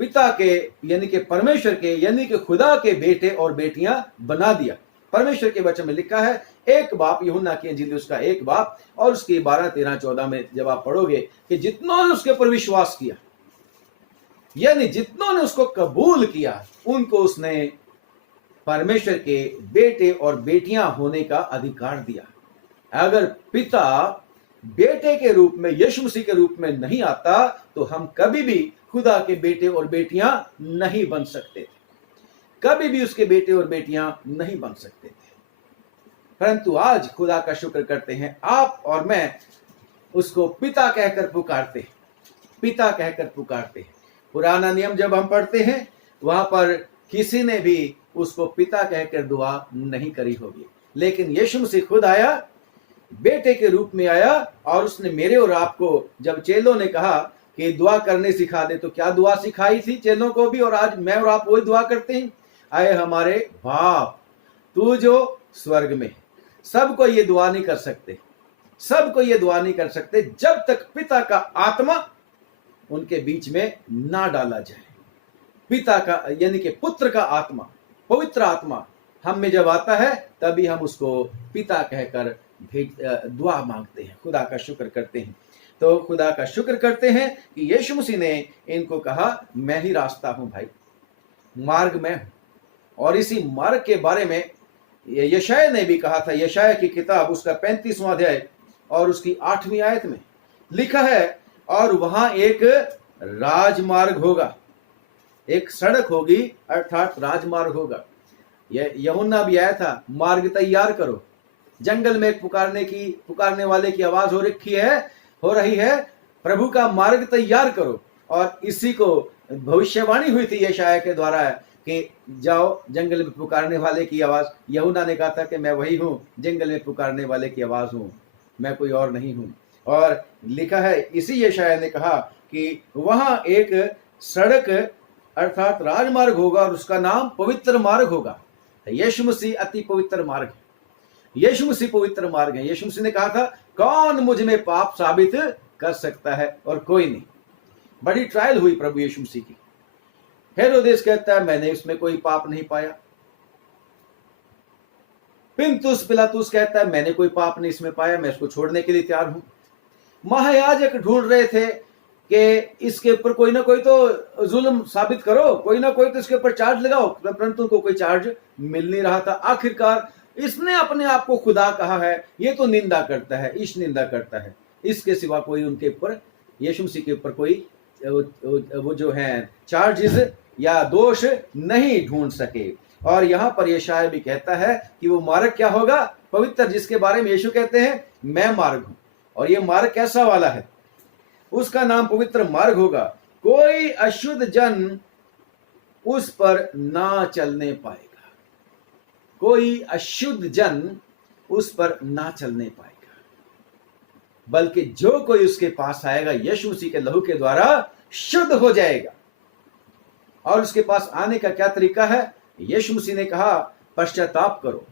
पिता के यानी कि परमेश्वर के यानी कि खुदा के बेटे और बेटियां बना दिया। परमेश्वर के वचन में लिखा है, एक बाप, यूहन्ना की इंजील उसका 1 बाप और उसकी 12, 13, 14 में जब आप पढ़ोगे कि जितनों ने उसके ऊपर विश्वास किया, यानी जितनों ने उसको कबूल किया, उनको उसने परमेश्वर के बेटे और बेटियां होने का अधिकार दिया। अगर पिता बेटे के रूप में, यीशु मसीह के रूप में नहीं आता तो हम कभी भी खुदा के बेटे और बेटियां नहीं बन सकते थे, कभी भी उसके बेटे और बेटियां नहीं बन सकते थे। परंतु आज खुदा का शुक्र करते हैं, आप और मैं उसको पिता कहकर पुकारते हैं, पिता कहकर पुकारते हैं। पुराना नियम जब हम पढ़ते हैं वहां पर किसी ने भी उसको पिता कहकर दुआ नहीं करी होगी, लेकिन यीशु मसीह खुद आया, बेटे के रूप में आया और उसने मेरे और आपको, जब चेलों ने कहा कि दुआ करने सिखा दे, तो क्या दुआ सिखाई थी चेलों को भी, और आज मैं और आप वही दुआ करते हैं, आए हमारे बाप तू जो स्वर्ग में है। सबको ये दुआ नहीं कर सकते, सबको ये दुआ नहीं कर सकते जब तक पिता का आत्मा उनके बीच में ना डाला जाए। पिता का यानी कि पुत्र का आत्मा, पवित्र आत्मा हम में जब आता है तभी हम उसको पिता कहकर दुआ मांगते हैं, खुदा का शुक्र करते हैं। तो खुदा का शुक्र करते हैं कि यीशु मसीह ने इनको कहा, मैं ही रास्ता हूं भाई, मार्ग मैं हूं। और इसी मार्ग के बारे में यशायाह ने भी कहा था। यशायाह की किताब उसका 35वां अध्याय और उसकी 8वीं आयत में लिखा है, और वहां एक राजमार्ग होगा, एक सड़क होगी, अर्थात राजमार्ग होगा। यूहन्ना भी आया था, मार्ग तैयार करो। जंगल में पुकारने वाले की आवाज हो रही है, प्रभु का मार्ग तैयार करो। और इसी को भविष्यवाणी हुई थी यशायाह के द्वारा कि जाओ जंगल में पुकारने वाले की आवाज। यूहन्ना ने कहा था कि मैं वही हूं, जंगल में पुकारने वाले की आवाज हूं, मैं कोई और नहीं हूं। और लिखा है, इसी यशायाह ने कहा कि वहां एक सड़क अर्थात राजमार्ग होगा और उसका नाम पवित्र मार्ग होगा। यीशु मसीह अति पवित्र मार्ग है, यीशु मसीह पवित्र मार्ग है। यीशु मसीह ने कहा था, कौन मुझ में पाप साबित कर सकता है, और कोई नहीं। बड़ी ट्रायल हुई प्रभु यीशु मसीह की। हेरोदेस कहता है मैंने इसमें कोई पाप नहीं पाया, पिलातुस कहता है मैंने कोई पाप नहीं इसमें पाया, मैं इसको छोड़ने के लिए तैयार हूं। महायाजक ढूंढ रहे थे कि इसके ऊपर कोई ना कोई तो जुल्म साबित करो, कोई ना कोई तो इसके ऊपर चार्ज लगाओ, परंतु उनको कोई चार्ज मिल नहीं रहा था। आखिरकार इसने अपने आप को खुदा कहा है, ये तो निंदा करता है, ईश निंदा करता है, इसके सिवा कोई उनके ऊपर, यीशु मसीह के ऊपर कोई वो जो है चार्जेस या दोष नहीं ढूंढ सके। और यहाँ पर यशायाह भी कहता है कि वो मार्ग क्या होगा, पवित्र, जिसके बारे में यीशु कहते हैं मैं मार्ग हूं। और ये मार्ग कैसा वाला है, उसका नाम पवित्र मार्ग होगा, कोई अशुद्ध जन उस पर ना चलने पाएगा, कोई अशुद्ध जन उस पर ना चलने पाएगा, बल्कि जो कोई उसके पास आएगा यीशु मसीह के लहू के द्वारा शुद्ध हो जाएगा। और उसके पास आने का क्या तरीका है, यीशु मसीह ने कहा पश्चाताप करो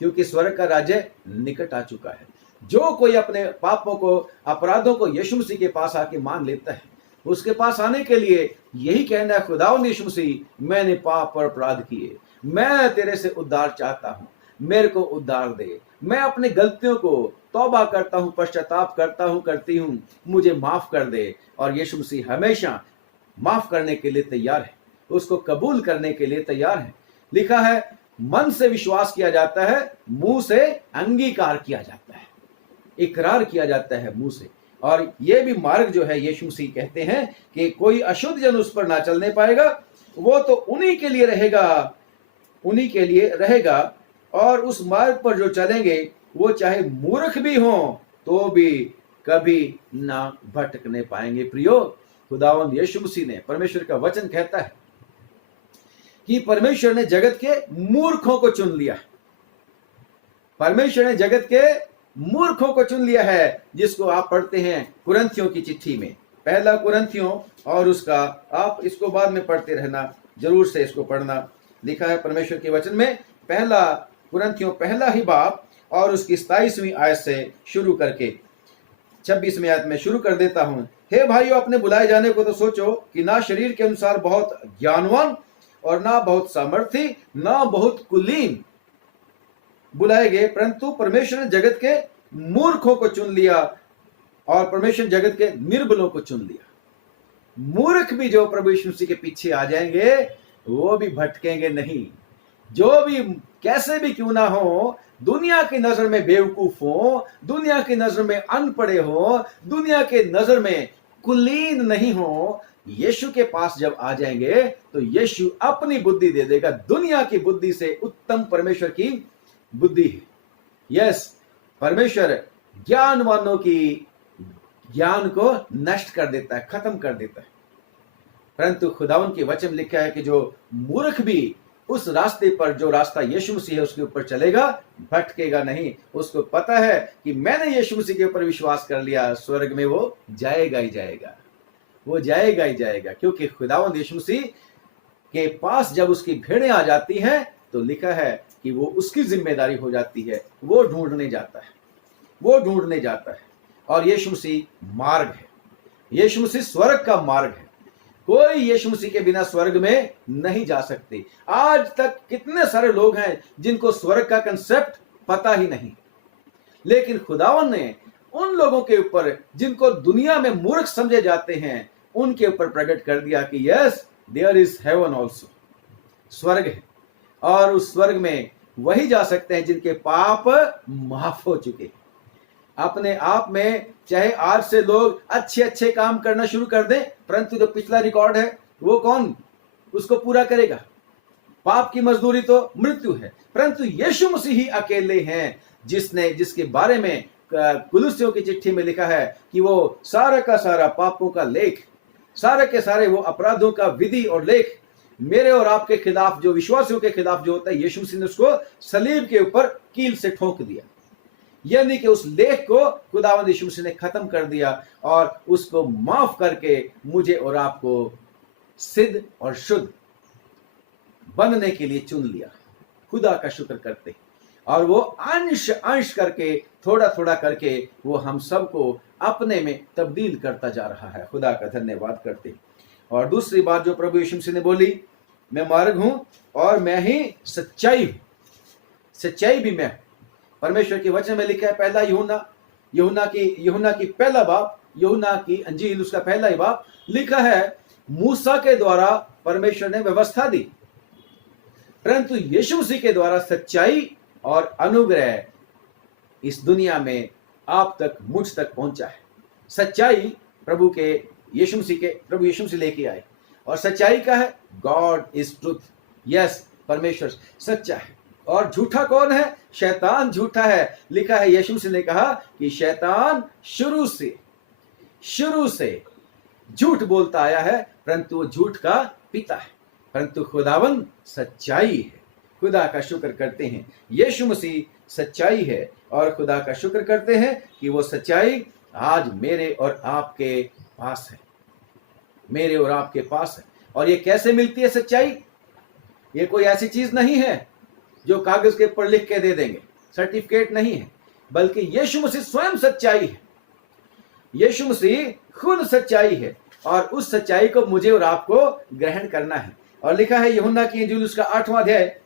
क्योंकि स्वर्ग का राज्य निकट आ चुका है। जो कोई अपने पापों को, अपराधों को यीशु मसीह के पास आके मान लेता है, उसके पास आने के लिए यही कहना है, खुदावंद यीशु मसीह मैंने पाप और अपराध किए, मैं तेरे से उद्धार चाहता हूं, मेरे को उद्धार दे, मैं अपनी गलतियों को तौबा करता हूं, पश्चाताप करता हूं, करती हूं, मुझे माफ कर दे। और यीशु मसीह हमेशा माफ करने के लिए तैयार है, उसको कबूल करने के लिए तैयार है। लिखा है मन से विश्वास किया जाता है, मुंह से अंगीकार किया जाता है, इकरार किया जाता है मुंह से। और ये भी मार्ग जो है यीशु मसीह कहते हैं कि कोई अशुद्ध जन उस पर ना चलने पाएगा, वो तो उन्हीं के लिए रहेगा, उन्हीं के लिए रहेगा। और उस मार्ग पर जो चलेंगे वो चाहे मूर्ख भी हों तो भी कभी ना भटकने पाएंगे। प्रियो, खुदावंद यीशु मसीह ने, परमेश्वर का वचन कहता है कि परमेश्वर ने जगत के मूर्खों को चुन लिया, परमेश्वर ने जगत के मूर्खों को चुन लिया है, जिसको आप पढ़ते हैं कुरिन्थियों की चिट्ठी में, पहला कुरिन्थियों, और उसका आप इसको बाद में पढ़ते रहना, जरूर से इसको पढ़ना। लिखा है परमेश्वर के वचन में, पहला कुरिन्थियों पहला ही बाब और उसकी 27वीं आयत से शुरू करके 26वीं आयत में शुरू कर देता हूं। हे भाइयों, अपने बुलाए जाने को तो सोचो कि ना शरीर के अनुसार बहुत ज्ञानवान और ना बहुत सामर्थी, ना बहुत कुलीन बुलाए गए, परंतु परमेश्वर ने जगत के मूर्खों को चुन लिया और परमेश्वर जगत के निर्बलों को चुन लिया। मूर्ख भी जो प्रभु यीशु मसीह के पीछे आ जाएंगे वो भी भटकेंगे नहीं। जो भी कैसे भी क्यों ना हो, दुनिया की नजर में बेवकूफ हो, दुनिया की नजर में अनपढ़े हो, दुनिया के नजर में कुलीन नहीं हो, यीशु के पास जब आ जाएंगे तो यीशु अपनी बुद्धि दे देगा। दुनिया की बुद्धि से उत्तम परमेश्वर की बुद्धि है। यस, परमेश्वर ज्ञानवानों की ज्ञान को नष्ट कर देता है, खत्म कर देता है, परंतु खुदावन के वचन में लिखा है कि जो मूर्ख भी उस रास्ते पर, जो रास्ता यीशु मसीह है उसके ऊपर चलेगा, भटकेगा नहीं। उसको पता है कि मैंने यीशु मसीह के ऊपर विश्वास कर लिया, स्वर्ग में वो जाएगा ही जाएगा, वो जाएगा ही जाएगा। क्योंकि खुदावंद यीशु मसीह के पास जब उसकी भेड़ें आ जाती हैं तो लिखा है कि वो उसकी जिम्मेदारी हो जाती है, वो ढूंढने जाता है, वो ढूंढने जाता है। और यीशु मसीह मार्ग है, यीशु मसीह स्वर्ग का मार्ग है। कोई यीशु मसीह के बिना स्वर्ग में नहीं जा सकते। आज तक कितने सारे लोग हैं जिनको स्वर्ग का कंसेप्ट पता ही नहीं, लेकिन खुदावन ने उन लोगों के ऊपर जिनको दुनिया में मूर्ख समझे जाते हैं, उनके ऊपर प्रकट कर दिया कि yes, there is heaven also, स्वर्ग है। और उस स्वर्ग में वही जा सकते हैं जिनके पाप माफ हो चुके। अपने आप में चाहे आज से लोग अच्छे अच्छे काम करना शुरू कर दें, परंतु जो पिछला रिकॉर्ड है वो कौन उसको पूरा करेगा? पाप की मजदूरी तो मृत्यु है, परंतु यीशु मसीह ही अकेले हैं जिसके बारे में कुलुस्सियों की चिट्ठी में लिखा है कि वो सारा का सारा पापों का लेख, सारे के सारे वो अपराधों का विधि और लेख मेरे और आपके खिलाफ, जो विश्वासियों के खिलाफ जो होता है, यीशु मसीह ने उसको सलीब के ऊपर कील से ठोक दिया। यानी कि उस लेख को खुदावंद यीशु मसीह ने खत्म कर दिया और उसको माफ करके मुझे और आपको सिद्ध और शुद्ध बनने के लिए चुन लिया। खुदा का शुक्र करते, और वो अंश अंश करके, थोड़ा थोड़ा करके वो हम सबको अपने में तब्दील करता जा रहा है। खुदा का धन्यवाद करते। और दूसरी बात जो प्रभु यीशु मसीह ने बोली, मैं मार्ग हूं और मैं ही सच्चाई हूं, सच्चाई भी मैं। परमेश्वर के वचन में लिखा है, पहला यूहन्ना की पहला बाब, यूहन्ना की अंजील उसका पहला ही बाब, लिखा है मूसा के द्वारा परमेश्वर ने व्यवस्था दी, परंतु यीशु मसीह के द्वारा सच्चाई और अनुग्रह इस दुनिया में आप तक, मुझ तक पहुंचा है। सच्चाई प्रभु यीशु मसीह लेके आए, और सच्चाई का है गॉड इज ट्रुथ। यस, परमेश्वर सच्चा है और झूठा कौन है? शैतान झूठा है। लिखा है, यीशु मसीह ने कहा कि शैतान शुरू से झूठ बोलता आया है, परंतु वो झूठ का पिता है। परंतु खुदावन सच्चाई है। खुदा का शुक्र करते हैं, यीशु मसीह सच्चाई है और खुदा का शुक्र करते हैं कि वो सच्चाई आज मेरे और आपके पास है, मेरे और आपके पास है। और ये कैसे मिलती है सच्चाई? ये कोई ऐसी चीज नहीं है जो कागज के ऊपर लिख के दे देंगे, सर्टिफिकेट नहीं है, बल्कि यीशु मसीह स्वयं सच्चाई है। यीशु मसीह खुद सच्चाई है और उस सच्चाई को मुझे और आपको ग्रहण करना है। और लिखा है यूहन्ना की इंजील उसका 8वां अध्याय,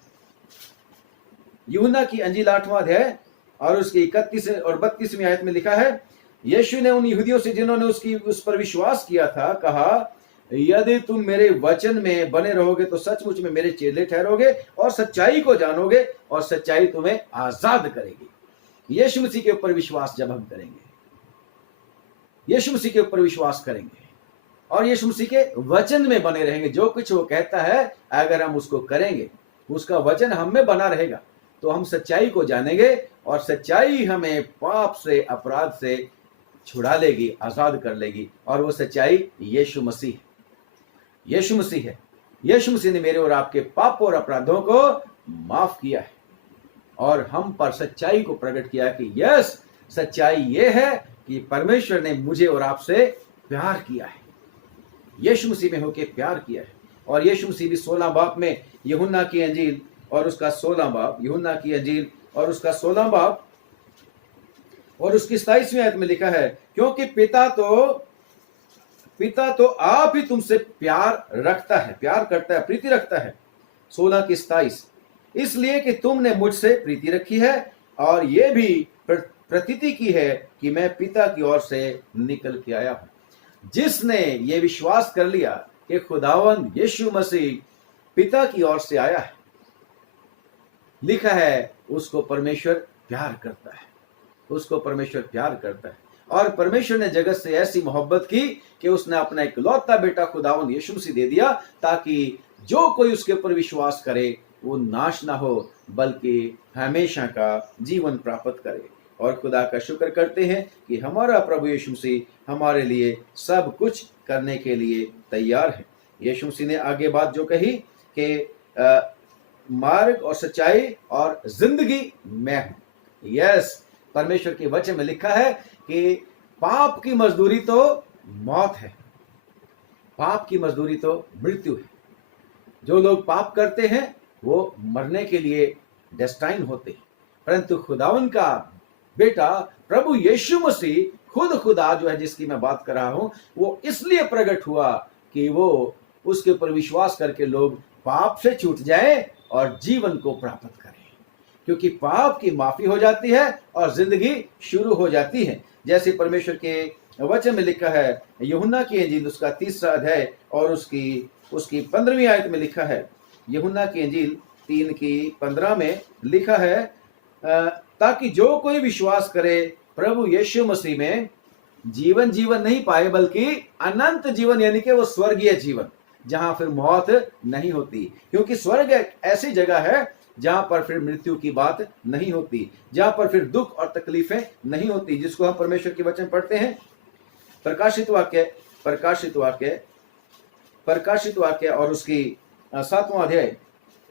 यूहन्ना की इंजील 8वां अध्याय और उसकी 31 और 32वीं आयत में लिखा है, यीशु ने उन यहूदियों से जिन्होंने उस पर विश्वास किया था कहा, यदि तुम मेरे वचन में बने रहोगे तो सचमुच में मेरे चेले ठहरोगे और सच्चाई को जानोगे और सच्चाई तुम्हें आजाद करेगी। यीशु मसीह के ऊपर विश्वास जब हम करेंगे, यीशु मसीह के ऊपर विश्वास करेंगे और यीशु मसीह के वचन में बने रहेंगे, जो कुछ वो कहता है अगर हम उसको करेंगे, उसका वचन हम में बना रहेगा, तो हम सच्चाई को जानेंगे और सच्चाई हमें पाप से, अपराध से छुड़ा लेगी, आजाद कर लेगी। और वो सच्चाई यीशु मसीह है, यीशु मसीह है। यीशु मसीह ने मेरे और आपके पाप और अपराधों को माफ किया है और हम पर सच्चाई को प्रकट किया कि यस, सच्चाई ये है कि परमेश्वर ने मुझे और आपसे प्यार किया है, यीशु मसीह में होके प्यार किया है। और यीशु मसीह भी 16 बाब में यूहन्ना की इंजील और उसका 16 बाब, यूहन्ना की इंजील और उसका 16 बाब और उसकी 27वीं आयत में लिखा है, क्योंकि पिता तो आप ही तुमसे प्यार रखता है, प्यार करता है, प्रीति रखता है। 16 की 27, इसलिए कि तुमने मुझसे प्रीति रखी है और ये भी प्रतीति की है कि मैं पिता की ओर से निकल के आया हूं। जिसने ये विश्वास कर लिया कि खुदावंद यीशु मसीह पिता की ओर से आया है, लिखा है उसको परमेश्वर प्यार करता है, उसको परमेश्वर प्यार करता है। और परमेश्वर ने जगत से ऐसी मोहब्बत की कि उसने अपना इकलौता बेटा खुदावंद यीशु मसीह दे दिया, ताकि जो कोई उसके ऊपर विश्वास करे वो नाश ना हो बल्कि हमेशा का जीवन प्राप्त करे। और खुदा का शुक्र करते हैं कि हमारा प्रभु यीशु मसीह हमारे लिए सब कुछ करने के लिए तैयार है। यीशु मसीह ने आगे बात जो कही कि मार्ग और सच्चाई और जिंदगी मैं हूं। यस, परमेश्वर के वचन में लिखा है कि पाप की मजदूरी तो मौत है, पाप की मजदूरी तो मृत्यु है। जो लोग पाप करते हैं वो मरने के लिए डेस्टाइन होते हैं, परंतु खुदावन का बेटा प्रभु यीशु मसीह खुद खुदा जो है, जिसकी मैं बात कर रहा हूं, वो इसलिए प्रकट हुआ कि वो उसके ऊपर विश्वास करके लोग पाप से छूट जाएं और जीवन को प्राप्त करें, क्योंकि पाप की माफी हो जाती है और जिंदगी शुरू हो जाती है। जैसे परमेश्वर के वचन में लिखा है यूहन्ना की इंजील उसका 3रा अध्याय और उसकी 15वीं आयत में लिखा है, यूहन्ना की इंजील 3 की 15 में लिखा है, ताकि जो कोई विश्वास करे प्रभु यीशु मसीह में जीवन नहीं पाए बल्कि अनंत जीवन, यानी कि वो स्वर्गीय जीवन जहां फिर मौत नहीं होती, क्योंकि स्वर्ग एक ऐसी जगह है जहां पर फिर मृत्यु की बात नहीं होती, जहां पर फिर दुख और तकलीफें नहीं होती, जिसको हम परमेश्वर के वचन पढ़ते हैं प्रकाशित वाक्य और उसकी 7वां अध्याय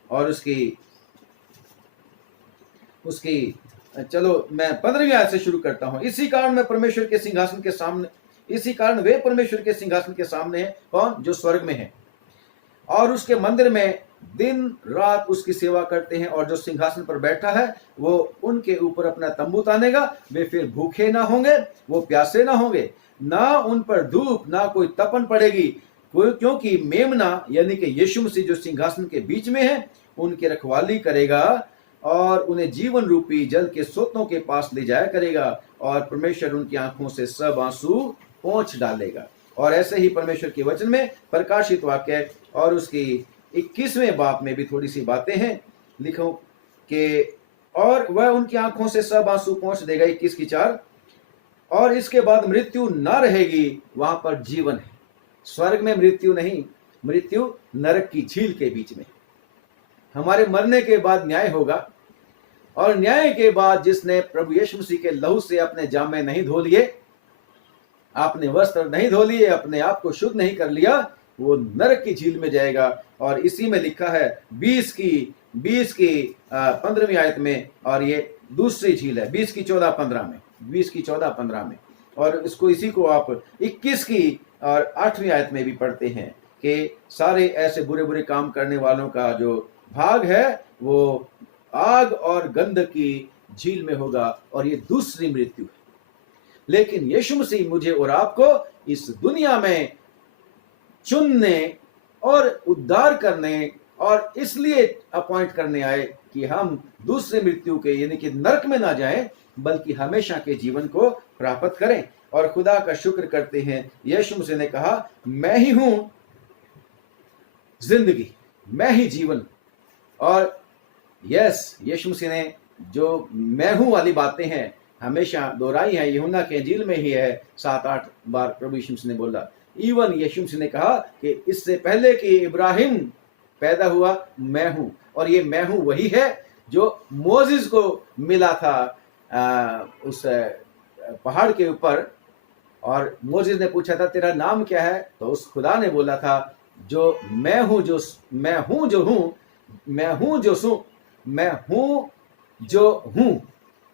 और उसकी चलो मैं 15वीं आयत से शुरू करता हूं। इसी कारण वे परमेश्वर के सिंहासन के सामने है, कौन? जो स्वर्ग में है, और उसके मंदिर में दिन रात उसकी सेवा करते हैं, और जो सिंहासन पर बैठा है वो उनके ऊपर अपना तंबू तानेगा। वे फिर भूखे ना होंगे, वो प्यासे ना होंगे, ना उन पर धूप ना कोई तपन पड़ेगी, क्योंकि मेमना यानी कि यीशु मसीह जो सिंहासन के बीच में है उनकी रखवाली करेगा और उन्हें जीवन रूपी जल के सोतों के पास ले जाया करेगा, और परमेश्वर उनकी आंखों से सब आंसू पोंछ डालेगा। और ऐसे ही परमेश्वर के वचन में प्रकाशित वाक्य और उसकी 21वें बाब में भी थोड़ी सी बातें हैं, लिखो कि और वह उनकी आंखों से सब आंसू पोंछ देगा, 21 की 4, और इसके बाद मृत्यु न रहेगी, वहां पर जीवन है। स्वर्ग में मृत्यु नहीं, मृत्यु नरक की झील के बीच में, हमारे मरने के बाद न्याय होगा, और न्याय के बाद जिसने प्रभु यीशु मसीह के लहू से अपने जामे नहीं धो लिए, आपने वस्त्र नहीं धो लिए, अपने आप को शुद्ध नहीं कर लिया, वो नरक की झील में जाएगा। और इसी में लिखा है 20 की 15वीं आयत में, और ये दूसरी झील है 20 की 14-15 में, 20 की 14-15 में। और इसको इसी को आप 21 की और 8वीं आयत में भी पढ़ते हैं कि सारे ऐसे बुरे बुरे काम करने वालों का जो भाग है वो आग और गंध की झील में होगा, और ये दूसरी मृत्यु है। लेकिन यीशु मसीह मुझे और आपको इस दुनिया में चुनने और उद्धार करने और इसलिए अपॉइंट करने आए कि हम दूसरी मृत्यु के यानी कि नरक में ना जाएं, बल्कि हमेशा के जीवन को प्राप्त करें। और खुदा का शुक्र करते हैं, यीशु मसीह ने कहा मैं ही हूं जिंदगी, मैं ही जीवन। और यीशु मसीह ने जो मैं हूं वाली बातें हैं हमेशा दोहराई है। यूहन्ना के इंजील में ही है 7-8 बार प्रभु यीशु मसीह ने बोला। इवन यीशु मसीह ने कहा कि इससे पहले कि इब्राहिम पैदा हुआ मैं हूं। और ये मैं हूं वही है जो मोसेस को मिला था उस पहाड़ के ऊपर, और मोसेस ने पूछा था तेरा नाम क्या है, तो उस खुदा ने बोला था जो मैं हूं जो हूं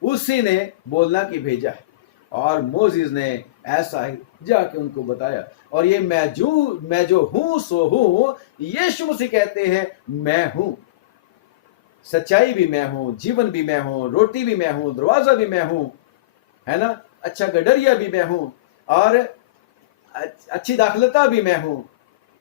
उसी ने बोलना कि भेजा है। और मोसेस ने ऐसा ही जाके उनको बताया। और ये मैं जो हूं सो हूं, यीशु मसीह कहते हैं मैं हूं, सच्चाई भी मैं हूं, जीवन भी मैं हूं, रोटी भी मैं हूं, दरवाजा भी मैं हूं, है ना, अच्छा गडरिया भी मैं हूं, और अच्छी दाखलता भी मैं हूं।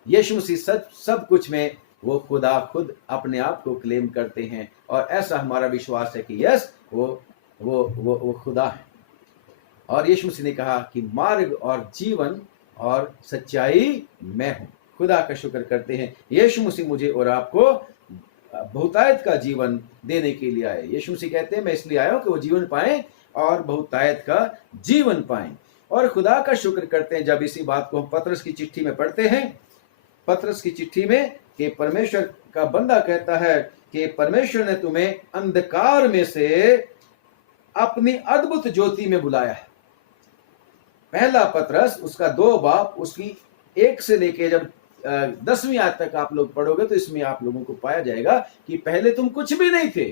यीशु मसीह सब कुछ में वो खुदा खुद अपने आप को क्लेम करते हैं। और ऐसा हमारा विश्वास है कि यस वो खुदा है। और यीशु मसीह ने कहा कि मार्ग और जीवन और सच्चाई मैं हूं। खुदा का शुक्र करते हैं, यीशु मसीह मुझे और आपको बहुतायत का जीवन देने के लिए आए। यीशु मसीह कहते हैं मैं इसलिए आया हूं कि वो जीवन पाएं और बहुतायत का जीवन पाएं। और खुदा का शुक्र करते हैं जब इसी बात को हम पतरस की चिट्ठी में पढ़ते हैं, पतरस की चिट्ठी में, कि परमेश्वर का बंदा कहता है कि परमेश्वर ने तुम्हें अंधकार में से अपनी अद्भुत ज्योति में बुलाया है। पहला पतरस उसका 2 बाब उसकी 1 से लेके जब 10वीं आयत तक आप लोग पढ़ोगे तो इसमें आप लोगों को पाया जाएगा कि पहले तुम कुछ भी नहीं थे,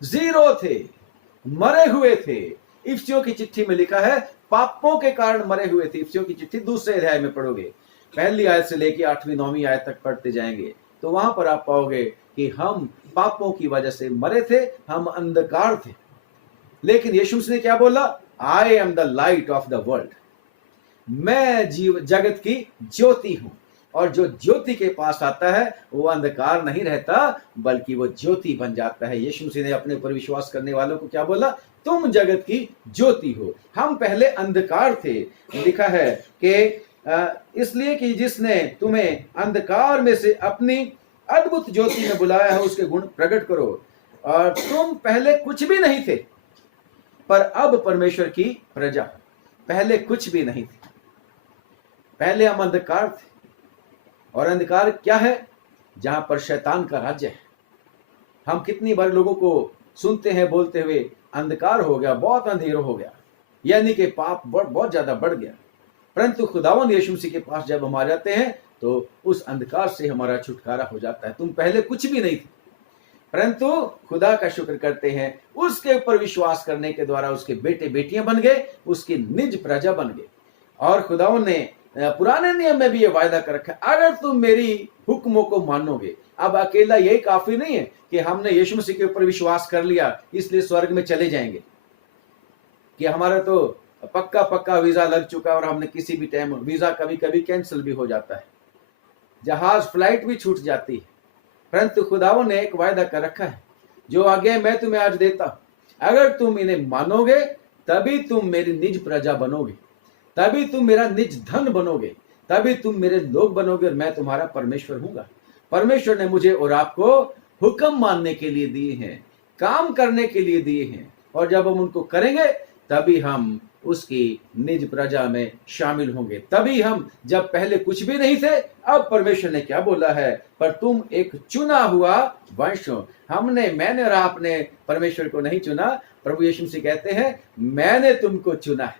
जीरो थे, मरे हुए थे। इफिसियों की चिट्ठी में लिखा है पापों के कारण मरे हुए थे। इफिसियों की चिट्ठी 2 अध्याय में पढ़ोगे, पहली आयत से लेके 8वीं 9वीं आयत तक पढ़ते जाएंगे तो वहां पर आप पाओगे कि हम पापों की वजह से मरे थे, हम अंधकार थे। लेकिन यीशु ने क्या बोला? आई am the light of the world, मैं जगत की ज्योति हूं। और जो ज्योति के पास आता है वो अंधकार नहीं रहता बल्कि वो ज्योति बन जाता है। यीशु मसीह ने अपने ऊपर विश्वास करने वालों को क्या बोला? तुम जगत की ज्योति हो। हम पहले अंधकार थे, लिखा है कि इसलिए कि जिसने तुम्हें अंधकार में से अपनी अद्भुत ज्योति में बुलाया है उसके गुण प्रकट करो। और तुम पहले कुछ भी नहीं थे पर अब परमेश्वर की प्रजा। पहले कुछ भी नहीं थे, पहले हम अंधकार थे। और अंधकार क्या है? जहां पर शैतान का राज्य है। हम कितनी बार लोगों को सुनते हैं बोलते हुए अंधकार हो गया, बहुत अंधेरा हो गया, यानी कि पाप बहुत ज्यादा बढ़ गया। परंतु खुदावंद यीशु मसीह के पास जब हम आ जाते हैं तो उस अंधकार से हमारा छुटकारा हो जाता है। तुम पहले कुछ भी नहीं थे परंतु खुदा का शुक्र करते हैं उसके ऊपर विश्वास करने के द्वारा उसके बेटे बेटियां बन गए, उसकी निज प्रजा बन गए। और खुदावंद ने पुराने नियम में भी ये वायदा कर रखा है, अगर तुम मेरी हुक्मों को मानोगे। अब अकेला यही काफी नहीं है कि हमने यीशु मसीह के ऊपर विश्वास कर लिया इसलिए स्वर्ग में चले जाएंगे, कि हमारा तो पक्का वीजा लग चुका और हमने किसी भी टाइम वीजा कभी कभी कैंसिल भी हो जाता है, जहाज फ्लाइट भी छूट जाती है। परंतु खुदावों ने एक वायदा कर रखा है, जो आज्ञा मैं तुम्हें आज देता हूं, अगर तुम इन्हें मानोगे तभी तुम मेरी निज प्रजा बनोगे, तभी तुम मेरा निज धन बनोगे, तभी तुम मेरे लोग बनोगे और मैं तुम्हारा परमेश्वर हूंगा। परमेश्वर ने मुझे और आपको हुक्म मानने के लिए दिए हैं, काम करने के लिए दिए हैं, और जब हम उनको करेंगे तभी हम उसकी निज प्रजा में शामिल होंगे। तभी हम, जब पहले कुछ भी नहीं थे, अब परमेश्वर ने क्या बोला है, पर तुम एक चुना हुआ वंश हो। मैंने और आपने परमेश्वर को नहीं चुना। प्रभु यीशु मसीह कहते हैं, मैंने तुमको चुना है,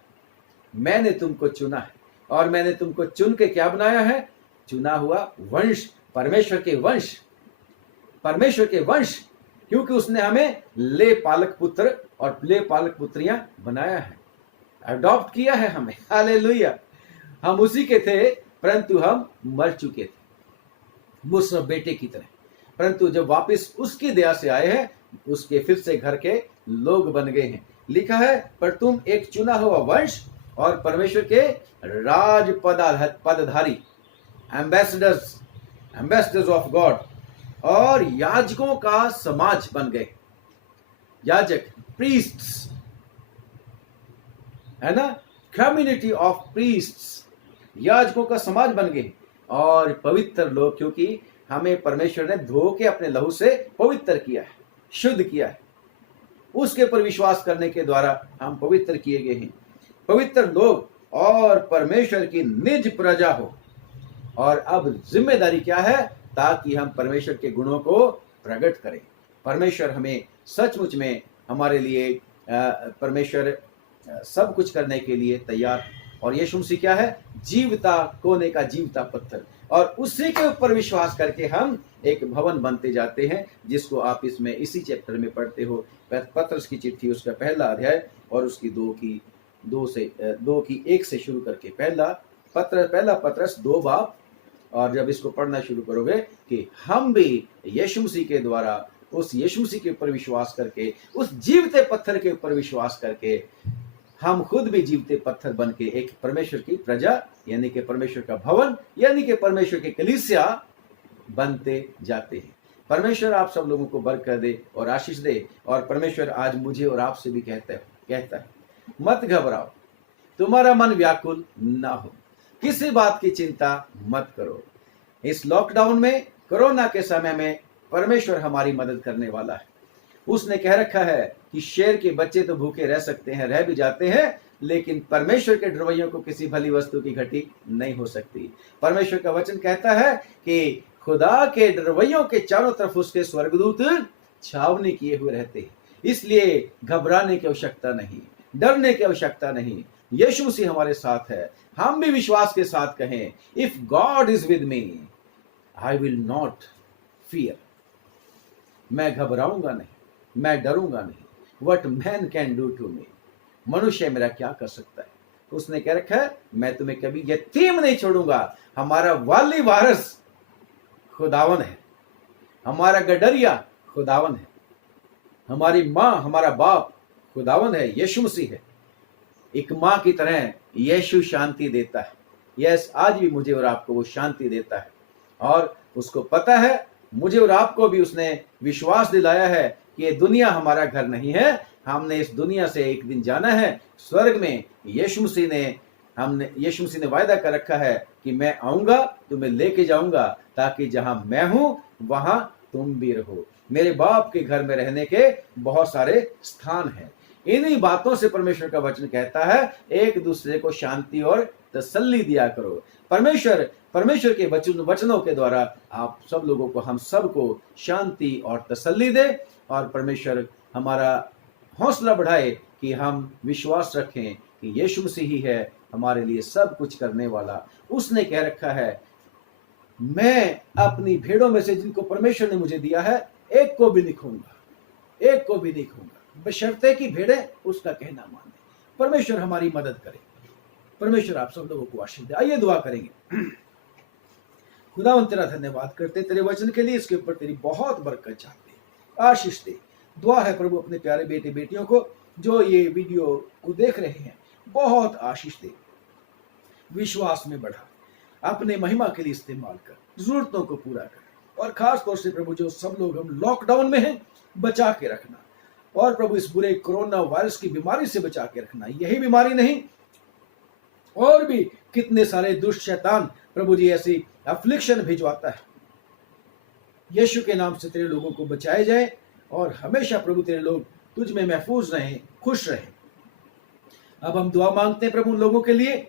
मैंने तुमको चुना है, और मैंने तुमको चुन के क्या बनाया है, चुना हुआ वंश, परमेश्वर के वंश, परमेश्वर के वंश, क्योंकि उसने हमें ले पालक पुत्र और ले पालक पुत्रियां बनाया है, अडॉप्ट किया है हमें। हालेलुया। हम उसी के थे, परंतु हम मर चुके थे मुझ सब बेटे की तरह, परंतु जब वापस उसकी दया से आए हैं, उसके फिर से घर के लोग बन गए हैं। लिखा है, पर तुम एक चुना हुआ वंश और परमेश्वर के राज पदधारी, एम्बेसडर्स, एम्बेसडर्स ऑफ गॉड, और याजकों का समाज बन गए। याजक, प्रीस्ट्स, है ना, कम्युनिटी ऑफ प्रीस्ट्स, याजकों का समाज बन गए, और पवित्र लोग, क्योंकि हमें परमेश्वर ने धो के अपने लहू से पवित्र किया है, शुद्ध किया है। उसके पर विश्वास करने के द्वारा हम पवित्र किए गए हैं, पवित्र लोग और परमेश्वर की निज प्रजा हो। और अब जिम्मेदारी क्या है, ताकि हम परमेश्वर के गुणों को प्रकट करें। परमेश्वर हमें सचमुच में, हमारे लिए परमेश्वर सब कुछ करने के लिए तैयार है। और यीशु मसीह क्या है, जीवता कोने का जीवता पत्थर, और उसी के ऊपर विश्वास करके हम एक भवन बनते जाते हैं, जिसको आप इसमें इसी चैप्टर में पढ़ते हो, पत्रस की चिट्ठी उसका पहला अध्याय और उसकी 2 की 1 से शुरू करके, पहला पत्रस 2 बाब। और जब इसको पढ़ना शुरू करोगे कि हम भी यीशु मसीह के द्वारा, उस यीशु मसीह के ऊपर विश्वास करके, उस जीवते पत्थर के ऊपर विश्वास करके, हम खुद भी जीवते पत्थर बन के एक परमेश्वर की प्रजा, यानी कि परमेश्वर का भवन, यानी कि परमेश्वर की कलीसिया बनते जाते हैं। परमेश्वर आप सब लोगों को बरकत दे और आशीष दे। और परमेश्वर आज मुझे और आपसे भी कहता है, मत घबराओ, तुम्हारा मन व्याकुल ना हो, किसी बात की चिंता मत करो। इस लॉकडाउन में, कोरोना के समय में, परमेश्वर हमारी मदद करने वाला है। उसने कह रखा है कि शेर के बच्चे तो भूखे रह सकते हैं, रह भी जाते हैं, लेकिन परमेश्वर के डरवैयों को किसी भली वस्तु की घटी नहीं हो सकती। परमेश्वर का वचन कहता है कि खुदा के डरवैयों के चारों तरफ उसके स्वर्गदूत छावनी किए हुए रहते हैं। इसलिए घबराने की आवश्यकता नहीं, डरने की आवश्यकता नहीं। यीशु मसीह हमारे साथ है। हम भी विश्वास के साथ कहें, if God is with me I will not fear. मैं घबराऊंगा नहीं, मैं डरूंगा नहीं। What man can do to me, मनुष्य मेरा क्या कर सकता है। उसने कह रखा है, मैं तुम्हें कभी यतीम नहीं छोड़ूंगा। हमारा वाली वारस खुदावन है, हमारा गडरिया खुदावन है, हमारी माँ, हमारा बाप खुदावन है, यीशु मसीह है। एक माँ की तरह यीशु शांति देता है। यस, आज भी मुझे और आपको वो शांति देता है, और उसको पता है, मुझे और आपको भी उसने विश्वास दिलाया है कि ये दुनिया हमारा घर नहीं है। हमने इस दुनिया से एक दिन जाना है स्वर्ग में। यीशु मसीह ने वायदा कर रखा है कि मैं आऊंगा, तुम्हें लेके जाऊंगा, ताकि जहां मैं हूं वहां तुम भी रहो। मेरे बाप के घर में रहने के बहुत सारे स्थान हैं। इन्हीं बातों से परमेश्वर का वचन कहता है, एक दूसरे को शांति और तसल्ली दिया करो। परमेश्वर के वचनों के द्वारा आप सब लोगों को, हम सबको शांति और तसल्ली दे, और परमेश्वर हमारा हौसला बढ़ाए कि हम विश्वास रखें कि यीशु मसीह ही है हमारे लिए सब कुछ करने वाला। उसने कह रखा है, मैं अपनी भेड़ों में से जिनको परमेश्वर ने मुझे दिया है, एक को भी नहीं खोऊंगा, एक को भी नहीं खोऊंगा, बशर्ते कि भेड़ें उसका कहना माने। परमेश्वर हमारी मदद करे। परमेश्वर आप सब लोगों को आशीष दे। आइए दुआ करेंगे। खुदावन तेरा धन्यवाद करते तेरे वचन के लिए, इसके ऊपर तेरी बहुत बरकत चाहते, आशीष दे। दुआ है प्रभु अपने प्यारे बेटे बेटियों को जो ये वीडियो को देख रहे हैं, बहुत आशीष दे, विश्वास में बढ़ा, अपने महिमा के लिए इस्तेमाल कर, जरूरतों को पूरा कर। और खास तौर से प्रभु जो सब लोग हम लॉकडाउन में हैं, बचा के रखना। और प्रभु इस बुरे कोरोना वायरस की बीमारी से बचा के रखना। यही बीमारी नहीं, और भी कितने सारे दुष्ट शैतान प्रभु जी ऐसी अफ्लिक्शन भिजवाता है। यीशु के नाम से तेरे लोगों को बचाए जाए, और हमेशा प्रभु तेरे लोग तुझ में महफूज रहें, खुश रहें। अब हम दुआ मांगते हैं प्रभु उन लोगों के लिए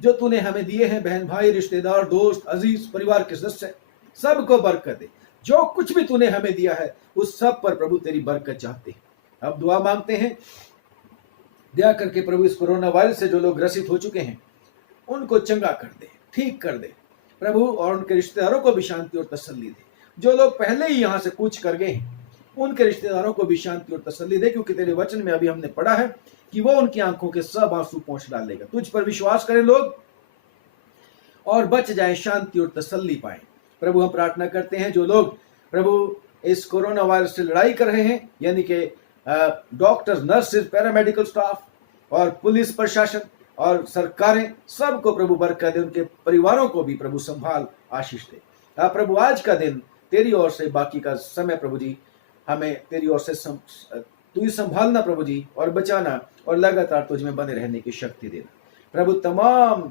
जो तूने हमें दिए हैं, बहन भाई, रिश्तेदार, दोस्त, अजीज, परिवार के सदस्य, सबको बरकत दे। जो कुछ भी तूने हमें दिया है उस सब पर प्रभु तेरी बरकत चाहते हैं। अब दुआ मांगते हैं, दया करके प्रभु इस कोरोना वायरस से जो लोग ग्रसित हो चुके हैं उनको चंगा कर दे, ठीक कर दे प्रभु, और उनके रिश्तेदारों को भी शांति और तसल्ली दे। जो लोग पहले ही यहाँ से कूच कर गए हैं उनके रिश्तेदारों को भी शांति और तसल्ली दे, क्योंकि तेरे वचन में अभी हमने पढ़ा है कि वो उनकी आंखों के सब आंसू पोंछ डालेगा। तुझ पर विश्वास करें लोग और बच जाए, शांति और तसल्ली पाए। प्रभु हम प्रार्थना करते हैं जो लोग प्रभु इस कोरोना वायरस से लड़ाई कर रहे हैं, यानी कि डॉक्टर्स, नर्सेज, पैरामेडिकल स्टाफ और पुलिस प्रशासन और सरकारें, सबको प्रभु बरकत दे, उनके परिवारों को भी प्रभु संभाल, आशीष दे। प्रभु आज का दिन तेरी ओर से, बाकी का समय प्रभु जी हमें तेरी ओर से तू ही संभालना प्रभु जी, और बचाना, और लगातार तुझ में बने रहने की शक्ति देना। प्रभु तमाम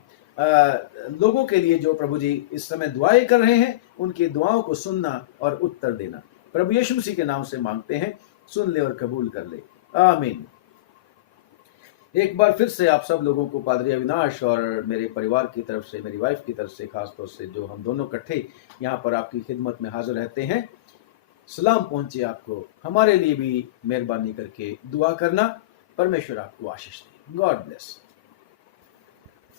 लोगों के लिए जो प्रभु जी इस समय दुआएं कर रहे हैं उनकी दुआओं को सुनना और उत्तर देना, प्रभु यीशु मसीह के नाम से मांगते हैं, सुन ले और कबूल कर ले, आमीन। एक बार फिर से आप सब लोगों को पादरी अविनाश और मेरे परिवार की तरफ से, मेरी वाइफ की तरफ से, खासतौर से जो हम दोनों इकट्ठे यहाँ पर आपकी खिदमत में हाजिर रहते हैं, सलाम पहुंचे आपको। हमारे लिए भी मेहरबानी करके दुआ करना। परमेश्वर आपको आशीष दे। God bless.